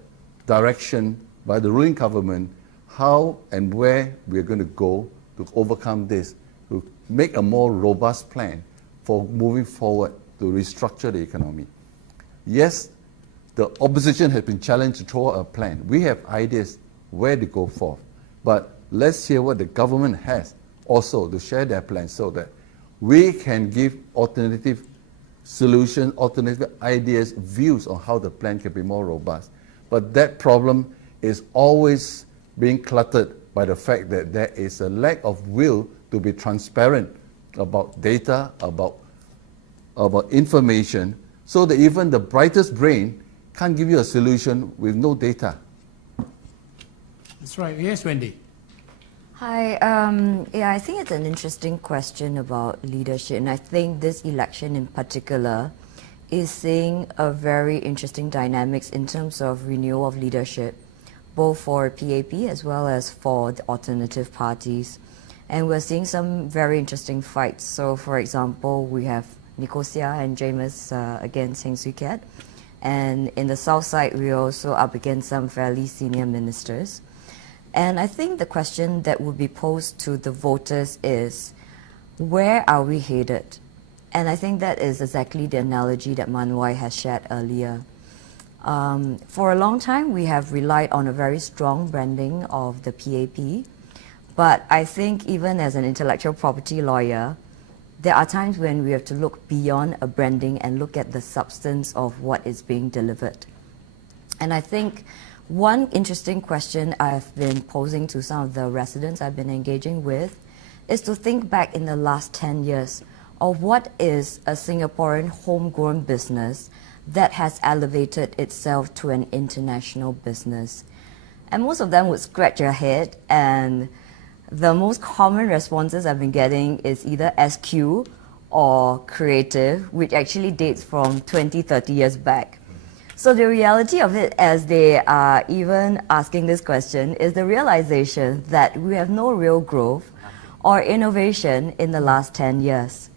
direction by the ruling government how and where we are going to go to overcome this, to make a more robust plan for moving forward to restructure the economy. Yes, the opposition has been challenged to throw a plan. We have ideas where to go forth, but let's hear what the government has also to share their plans so that we can give alternative solutions, alternative ideas, views on how the plan can be more robust. But that problem is always being cluttered by the fact that there is a lack of will to be transparent about data, about information, so that even the brightest brain can't give you a solution with no data. That's right. Yes, Wendy. Hi, yeah, I think it's an interesting question about leadership, and I think this election in particular is seeing a very interesting dynamics in terms of renewal of leadership, both for PAP as well as for the alternative parties. And we're seeing some very interesting fights. So, for example, we have Nicosia and James against Heng Swee Keat. And in the south side, we're also up against some fairly senior ministers. And I think the question that would be posed to the voters is, where are we headed? And I think that is exactly the analogy that Man Wai has shared earlier. For a long time, we have relied on a very strong branding of the PAP. But I think even as an intellectual property lawyer, there are times when we have to look beyond a branding and look at the substance of what is being delivered. And I think one interesting question I've been posing to some of the residents I've been engaging with is to think back in the last 10 years of what is a Singaporean homegrown business that has elevated itself to an international business. And most of them would scratch their head, and the most common responses I've been getting is either SQ or creative, which actually dates from 20, 30 years back. So the reality of it, as they are even asking this question, is the realization that we have no real growth or innovation in the last 10 years.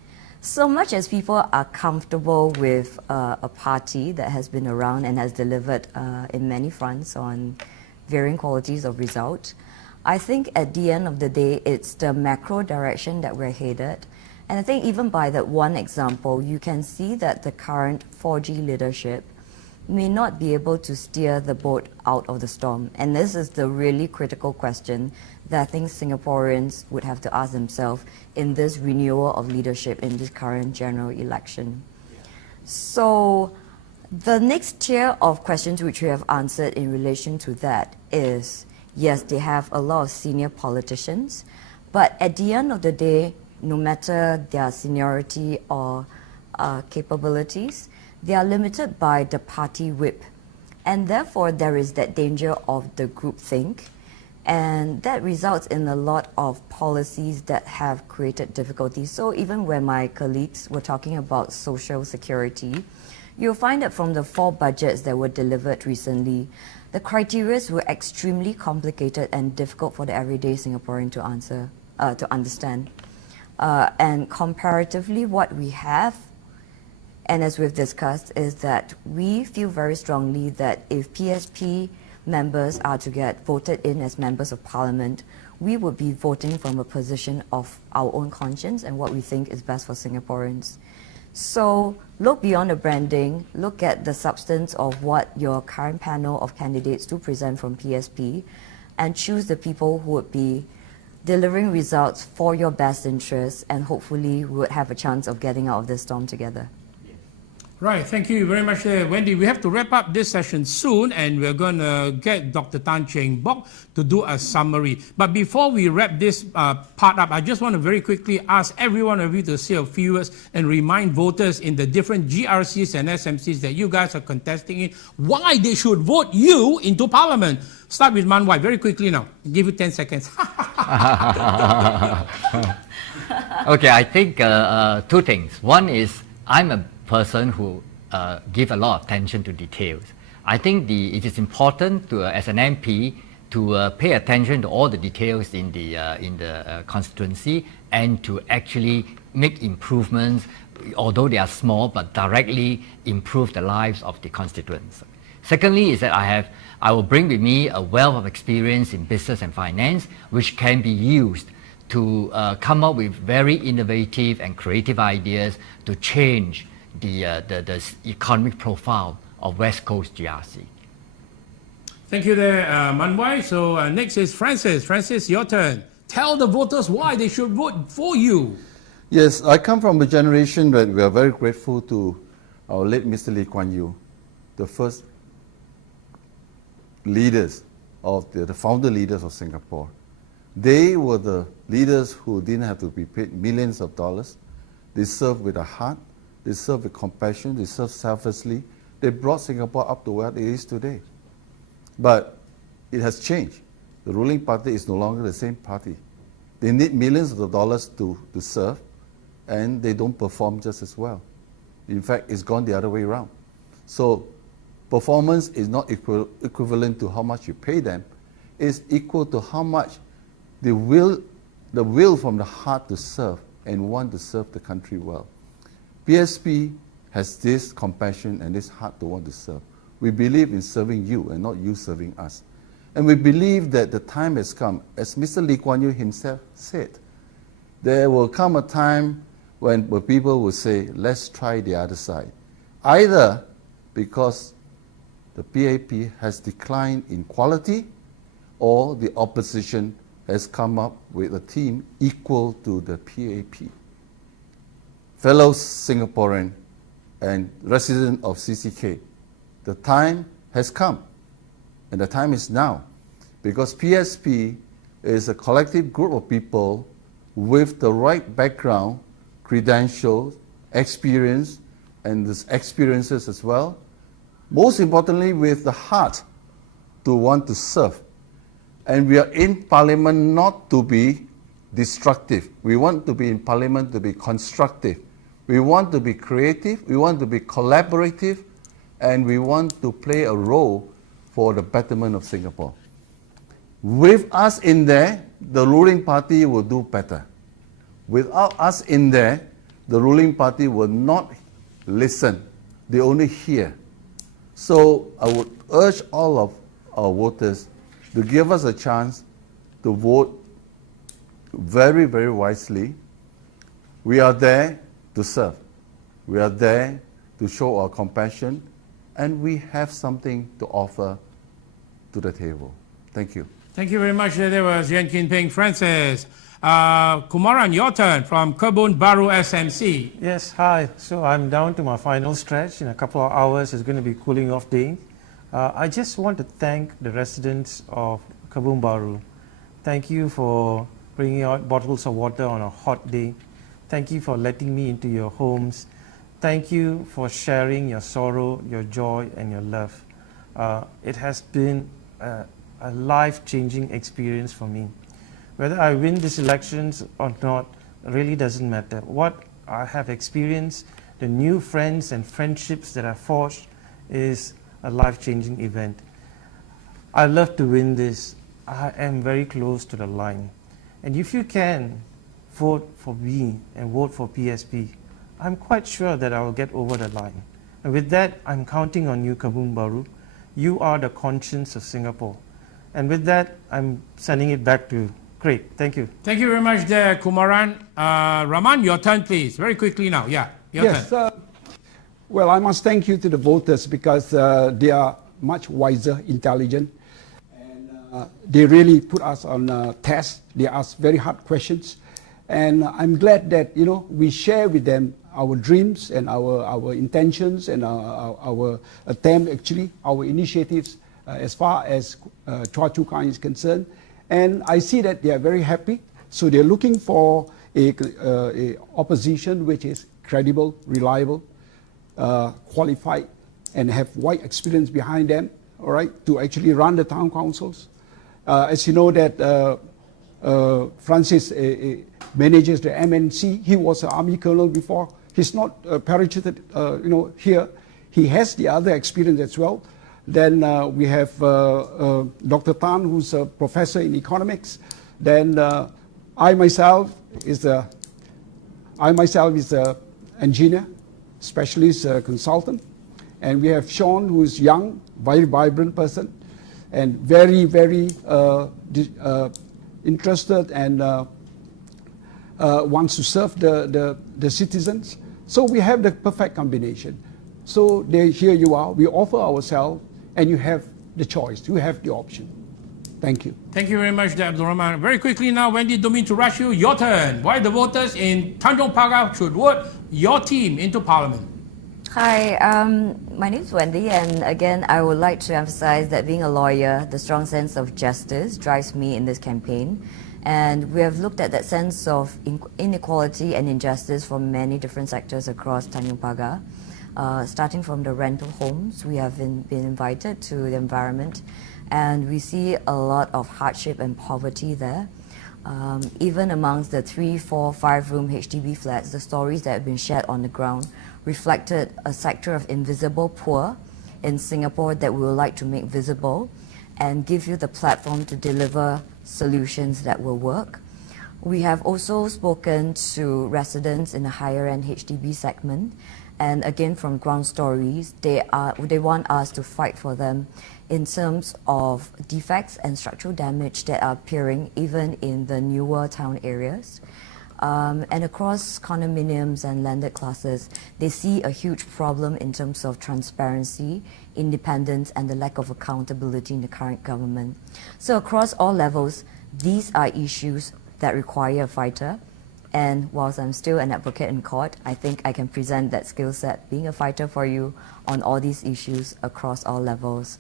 So much as people are comfortable with a party that has been around and has delivered in many fronts on varying qualities of result, I think at the end of the day, it's the macro direction that we're headed. And I think even by that one example, you can see that the current 4G leadership may not be able to steer the boat out of the storm. And this is the really critical question that I think Singaporeans would have to ask themselves in this renewal of leadership in this current general election. So the next tier of questions which we have answered in relation to that is, yes, they have a lot of senior politicians, but at the end of the day, no matter their seniority or capabilities, they are limited by the party whip. And therefore, there is that danger of the groupthink. And that results in a lot of policies that have created difficulties. So even when my colleagues were talking about social security, you'll find that from the 4 budgets that were delivered recently, the criteria were extremely complicated and difficult for the everyday Singaporean to understand. And comparatively, what we have, and as we've discussed, is that we feel very strongly that if PSP members are to get voted in as members of parliament, we would be voting from a position of our own conscience and what we think is best for Singaporeans. So look beyond the branding, look at the substance of what your current panel of candidates do present from PSP, and choose the people who would be delivering results for your best interests, and hopefully we would have a chance of getting out of this storm together. Right, thank you very much, Wendy. We have to wrap up this session soon, and we're going to get Dr. Tan Cheng Bock to do a summary. But before we wrap this part up, I just want to very quickly ask every one of you to say a few words and remind voters in the different GRCs and SMCs that you guys are contesting in why they should vote you into Parliament. Start with Man Wai very quickly now. I'll give you 10 seconds. Okay, I think two things. One is I'm a person who give a lot of attention to details. I think it is important to, as an MP, to pay attention to all the details in the constituency and to actually make improvements, although they are small, but directly improve the lives of the constituents. Secondly is that I will bring with me a wealth of experience in business and finance, which can be used to come up with very innovative and creative ideas to change the economic profile of West Coast GRC. Thank you there, Man Wai. So next is Francis. Francis, your turn. Tell the voters why they should vote for you. Yes, I come from a generation that we are very grateful to our late Mr. Lee Kuan Yew, the first leaders of the founder leaders of Singapore. They were the leaders who didn't have to be paid millions of dollars. They served with a heart. They served with compassion. They served selflessly. They brought Singapore up to where it is today. But it has changed. The ruling party is no longer the same party. They need millions of dollars to serve, and they don't perform just as well. In fact, it's gone the other way around. So performance is not equivalent to how much you pay them. It's equal to how much the will from the heart to serve and want to serve the country well. PSP has this compassion and this heart to want to serve. We believe in serving you and not you serving us. And we believe that the time has come, as Mr. Lee Kuan Yew himself said, there will come a time when people will say, let's try the other side. Either because the PAP has declined in quality, or the opposition has come up with a team equal to the PAP. Fellow Singaporean and resident of CCK, the time has come, and the time is now, because PSP is a collective group of people with the right background, credentials, experience, and these experiences as well. Most importantly, with the heart to want to serve. And we are in Parliament not to be destructive. We want to be in Parliament to be constructive. We want to be creative, we want to be collaborative, and we want to play a role for the betterment of Singapore. With us in there, the ruling party will do better. Without us in there, the ruling party will not listen. They only hear. So I would urge all of our voters to give us a chance to vote very, very wisely. We are there to serve. We are there to show our compassion, and we have something to offer to the table. Thank you. Thank you very much. There was Yan Kin Peng. Francis. Kumaran, your turn from Kebun Baru SMC. Yes, hi. So I'm down to my final stretch. In a couple of hours, it's going to be cooling off day. I just want to thank the residents of Kebun Baru. Thank you for bringing out bottles of water on a hot day. Thank you for letting me into your homes. Thank you for sharing your sorrow, your joy, and your love. It has been a life-changing experience for me. Whether I win these elections or not really doesn't matter. What I have experienced, the new friends and friendships that I forged, is a life-changing event. I love to win this. I am very close to the line. And if you can, vote for me and vote for PSP. I'm quite sure that I will get over the line. And with that, I'm counting on you, Kebun Baru. You are the conscience of Singapore. And with that, I'm sending it back to Craig. Thank you. Thank you very much there, Kumaran. Rahman, your turn, please. Very quickly now. Yeah, your turn. Well, I must thank you to the voters because they are much wiser, intelligent, and they really put us on test. They ask very hard questions, And I'm glad that, we share with them our dreams and our intentions and our attempt, actually, our initiatives as far as Choa Chu Kang is concerned. And I see that they are very happy. So they're looking for a opposition which is credible, reliable, qualified, and have wide experience behind them, all right, to actually run the town councils. As you know that Francis manages the MNC. He was an army colonel before. He's not parachuted, here. He has the other experience as well. Then we have Dr. Tan, who's a professor in economics. Then I myself is a engineer, specialist consultant. And we have Sean, who is young, very vibrant person, and very, very interested and wants to serve the citizens. So we have the perfect combination. So here you are. We offer ourselves, and you have the choice. You have the option. Thank you. Thank you very much, Abdul Rahman. Very quickly now, Wendy, don't mean to rush you. Your turn. Why the voters in Tanjong Pagar should vote your team into Parliament? Hi, my name is Wendy, and again, I would like to emphasize that being a lawyer, the strong sense of justice drives me in this campaign. And we have looked at that sense of inequality and injustice from many different sectors across Tanjong Pagar. Starting from the rental homes, we have been invited to the environment, and we see a lot of hardship and poverty there. Even amongst the 3, 4, 5-room HDB flats, the stories that have been shared on the ground reflected a sector of invisible poor in Singapore that we would like to make visible and give you the platform to deliver solutions that will work. We have also spoken to residents in the higher end HDB segment, and again from ground stories, they want us to fight for them in terms of defects and structural damage that are appearing even in the newer town areas. And across condominiums and landed classes, they see a huge problem in terms of transparency, independence, and the lack of accountability in the current government. So across all levels, these are issues that require a fighter. And whilst I'm still an advocate in court, I think I can present that skill set, being a fighter for you on all these issues across all levels.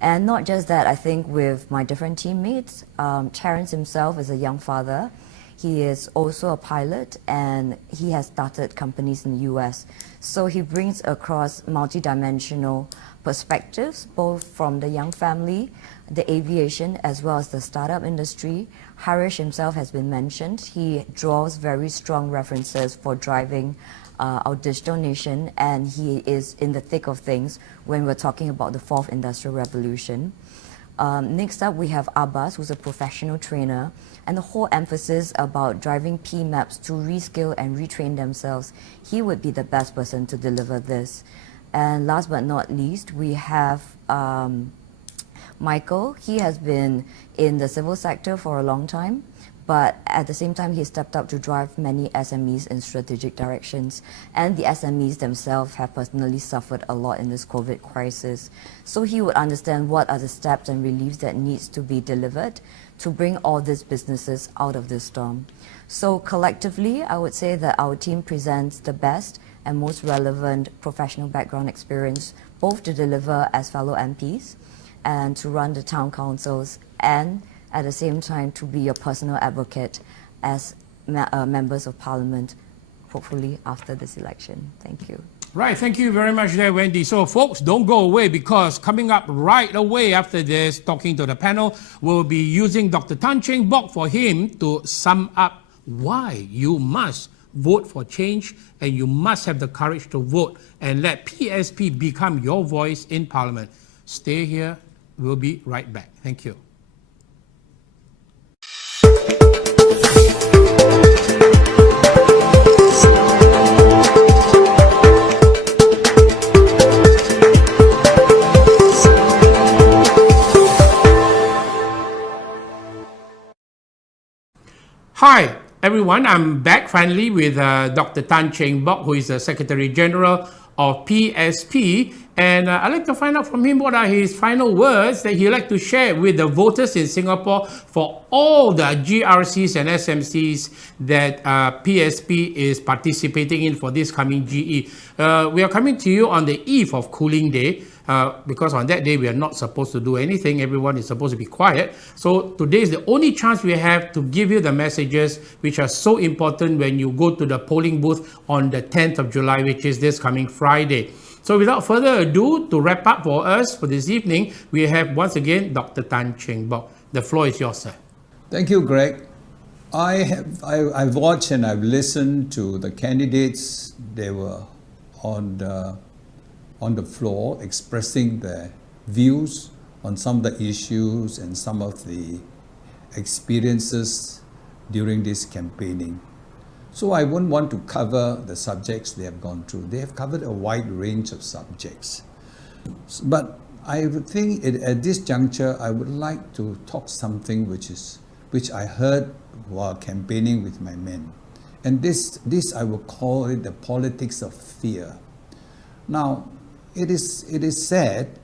And not just that, I think with my different teammates, Terrence himself is a young father. He is also a pilot, and he has started companies in the US. So he brings across multidimensional perspectives, both from the young family, the aviation, as well as the startup industry. Harish himself has been mentioned. He draws very strong references for driving our digital nation, and he is in the thick of things when we're talking about the 4th Industrial Revolution. Next up, we have Abbas, who's a professional trainer, and the whole emphasis about driving PMAPs to reskill and retrain themselves. He would be the best person to deliver this. And last but not least, we have Michael. He has been in the civil sector for a long time, but at the same time, he stepped up to drive many SMEs in strategic directions. And the SMEs themselves have personally suffered a lot in this COVID crisis. So he would understand what are the steps and reliefs that needs to be delivered to bring all these businesses out of this storm. So collectively, I would say that our team presents the best and most relevant professional background experience, both to deliver as fellow MPs and to run the town councils, and at the same time to be your personal advocate as members of parliament, hopefully after this election. Thank you. Right, thank you very much there, Wendy. So folks, don't go away, because coming up right away after this, talking to the panel, we'll be using Dr. Tan Cheng Bock for him to sum up why you must vote for change, and you must have the courage to vote and let PSP become your voice in Parliament. Stay here. We'll be right back. Thank you. Hi, everyone. I'm back finally with Dr. Tan Cheng Bock, who is the Secretary General of PSP. And I'd like to find out from him what are his final words that he'd like to share with the voters in Singapore for all the GRCs and SMCs that PSP is participating in for this coming GE. We are coming to you on the eve of Cooling Day. Because on that day we are not supposed to do anything, everyone is supposed to be quiet. So today is the only chance we have to give you the messages which are so important when you go to the polling booth on the 10th of July, which is this coming Friday. So without further ado, to wrap up for us for this evening, we have once again Dr. Tan Cheng Bock. The floor is yours, sir. Thank you, Greg. I've watched and I've listened to the candidates. They were on the floor expressing their views on some of the issues and some of the experiences during this campaigning. So I wouldn't want to cover the subjects they have gone through. They have covered a wide range of subjects. But I would think at this juncture, I would like to talk something which I heard while campaigning with my men. And this I will call it the politics of fear. Now, it is sad,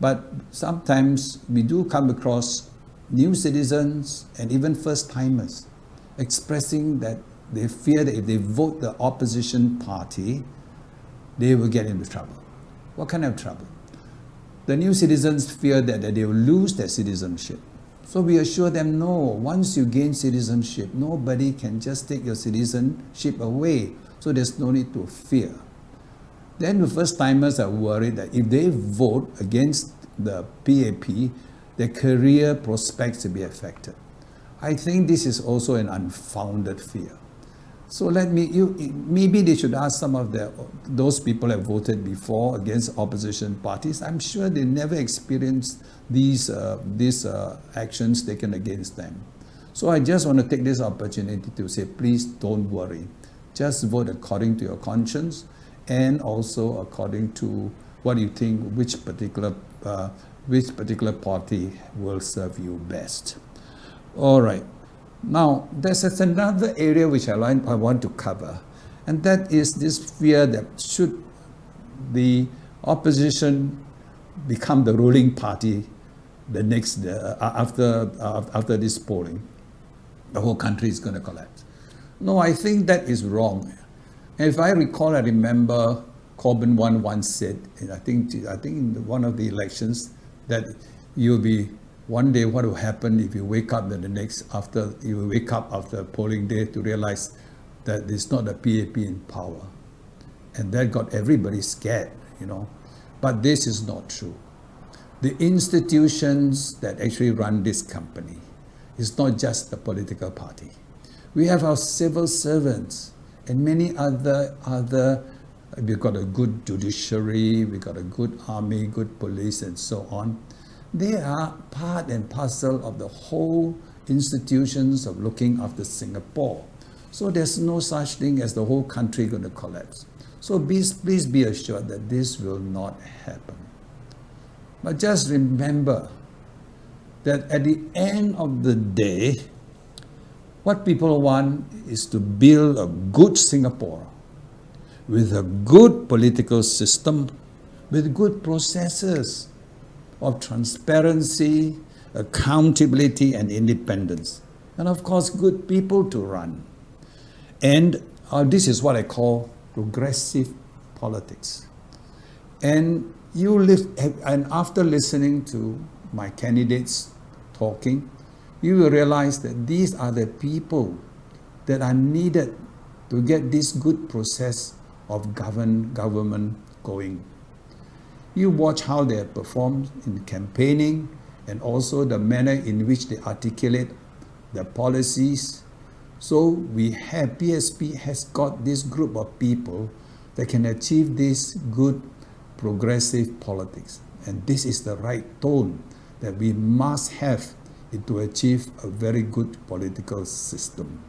but sometimes we do come across new citizens and even first-timers expressing that they fear that if they vote the opposition party, they will get into trouble. What kind of trouble? The new citizens fear that they will lose their citizenship. So we assure them, no, once you gain citizenship, nobody can just take your citizenship away. So there's no need to fear. Then the first-timers are worried that if they vote against the PAP, their career prospects will be affected. I think this is also an unfounded fear. So maybe they should ask some of those people who have voted before against opposition parties. I'm sure they never experienced these actions taken against them. So I just want to take this opportunity to say, please don't worry. Just vote according to your conscience, and also according to what you think, which particular party will serve you best. All right. Now, there's another area which I want to cover, and that is this fear that should the opposition become the ruling party the next after this polling, the whole country is going to collapse. No, I think that is wrong. And if I recall, I remember Corbyn once said, I think in one of the elections, that you'll be one day what will happen if you wake up after polling day to realize that it's not the PAP in power, and that got everybody scared, But this is not true. The institutions that actually run this company is not just the political party. We have our civil servants and many other. We've got a good judiciary, we've got a good army, good police, and so on. They are part and parcel of the whole institutions of looking after Singapore. So there's no such thing as the whole country going to collapse. So please be assured that this will not happen. But just remember that at the end of the day, what people want is to build a good Singapore with a good political system, with good processes of transparency, accountability, and independence. And of course, good people to run. And this is what I call progressive politics. And after listening to my candidates talking, you will realize that these are the people that are needed to get this good process of government going. You watch how they have performed in campaigning, and also the manner in which they articulate the policies. So PSP has got this group of people that can achieve this good progressive politics. And this is the right tone that we must have to achieve a very good political system.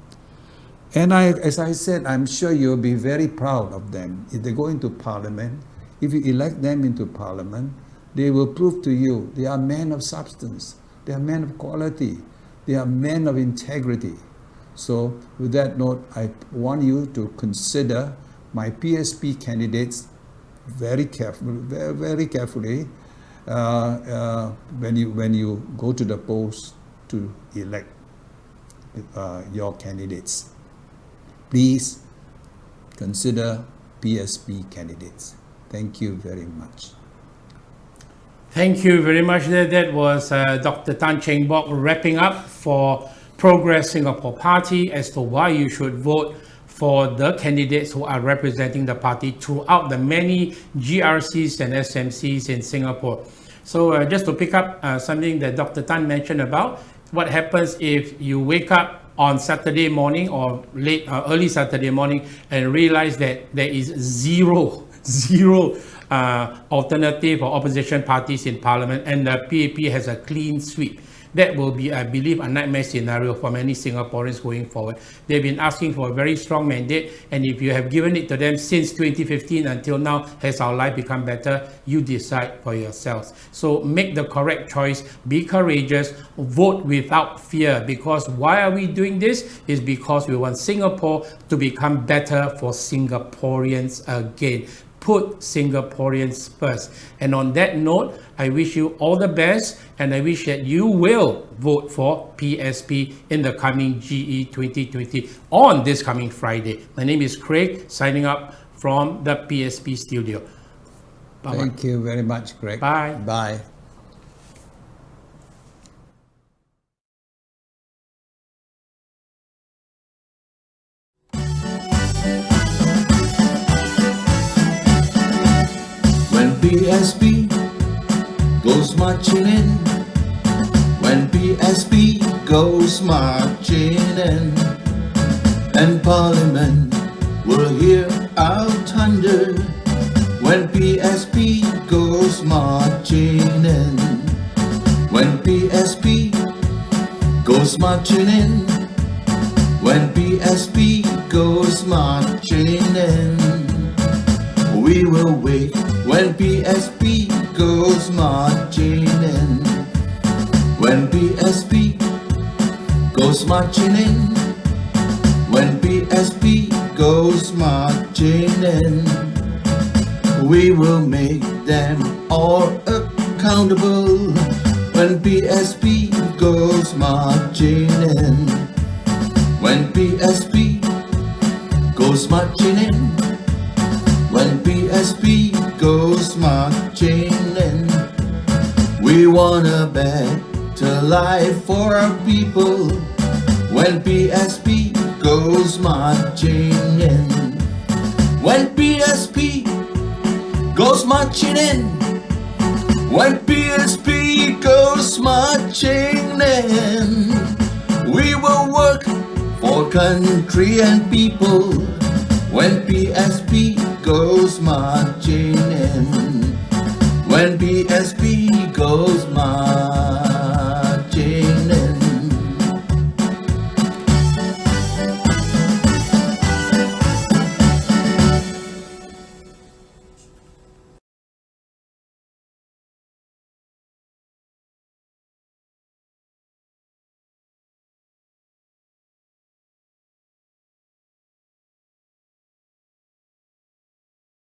And as I said, I'm sure you'll be very proud of them. If they go into parliament, if you elect them into parliament, they will prove to you they are men of substance, they are men of quality, they are men of integrity. So with that note, I want you to consider my PSP candidates very carefully when you go to the polls to elect your candidates. Please consider PSP candidates. Thank you very much. Thank you very much. That was Dr. Tan Cheng Bock wrapping up for Progress Singapore Party as to why you should vote for the candidates who are representing the party throughout the many GRCs and SMCs in Singapore. So just to pick up something that Dr. Tan mentioned about, what happens if you wake up on Saturday morning or early Saturday morning and realize that there is zero alternative or opposition parties in parliament and the PAP has a clean sweep. That will be, I believe, a nightmare scenario for many Singaporeans going forward. They've been asking for a very strong mandate, and if you have given it to them since 2015 until now, has our life become better? You decide for yourselves. So make the correct choice, be courageous, vote without fear, because why are we doing this? Is because we want Singapore to become better for Singaporeans again. Put Singaporeans first. And on that note, I wish you all the best, and I wish that you will vote for PSP in the coming GE 2020 on this coming Friday. My name is Craig, signing up from the PSP studio. Bye-bye. Thank you very much, Greg. Bye. Bye. When PSP goes marching in, when PSP goes marching in, and Parliament will hear our thunder. When PSP goes marching in, when PSP goes marching in, when PSP goes marching in, we will wait. When PSP goes marching in, when PSP goes marching in, when PSP goes marching in, we will make them all accountable. When PSP goes marching in, when PSP goes marching in, when PSP goes marching in, we want a better life for our people. When PSP goes marching in, when PSP goes marching in, when PSP goes marching in, we will work for country and people. When PSP goes marching in, when PSP goes marching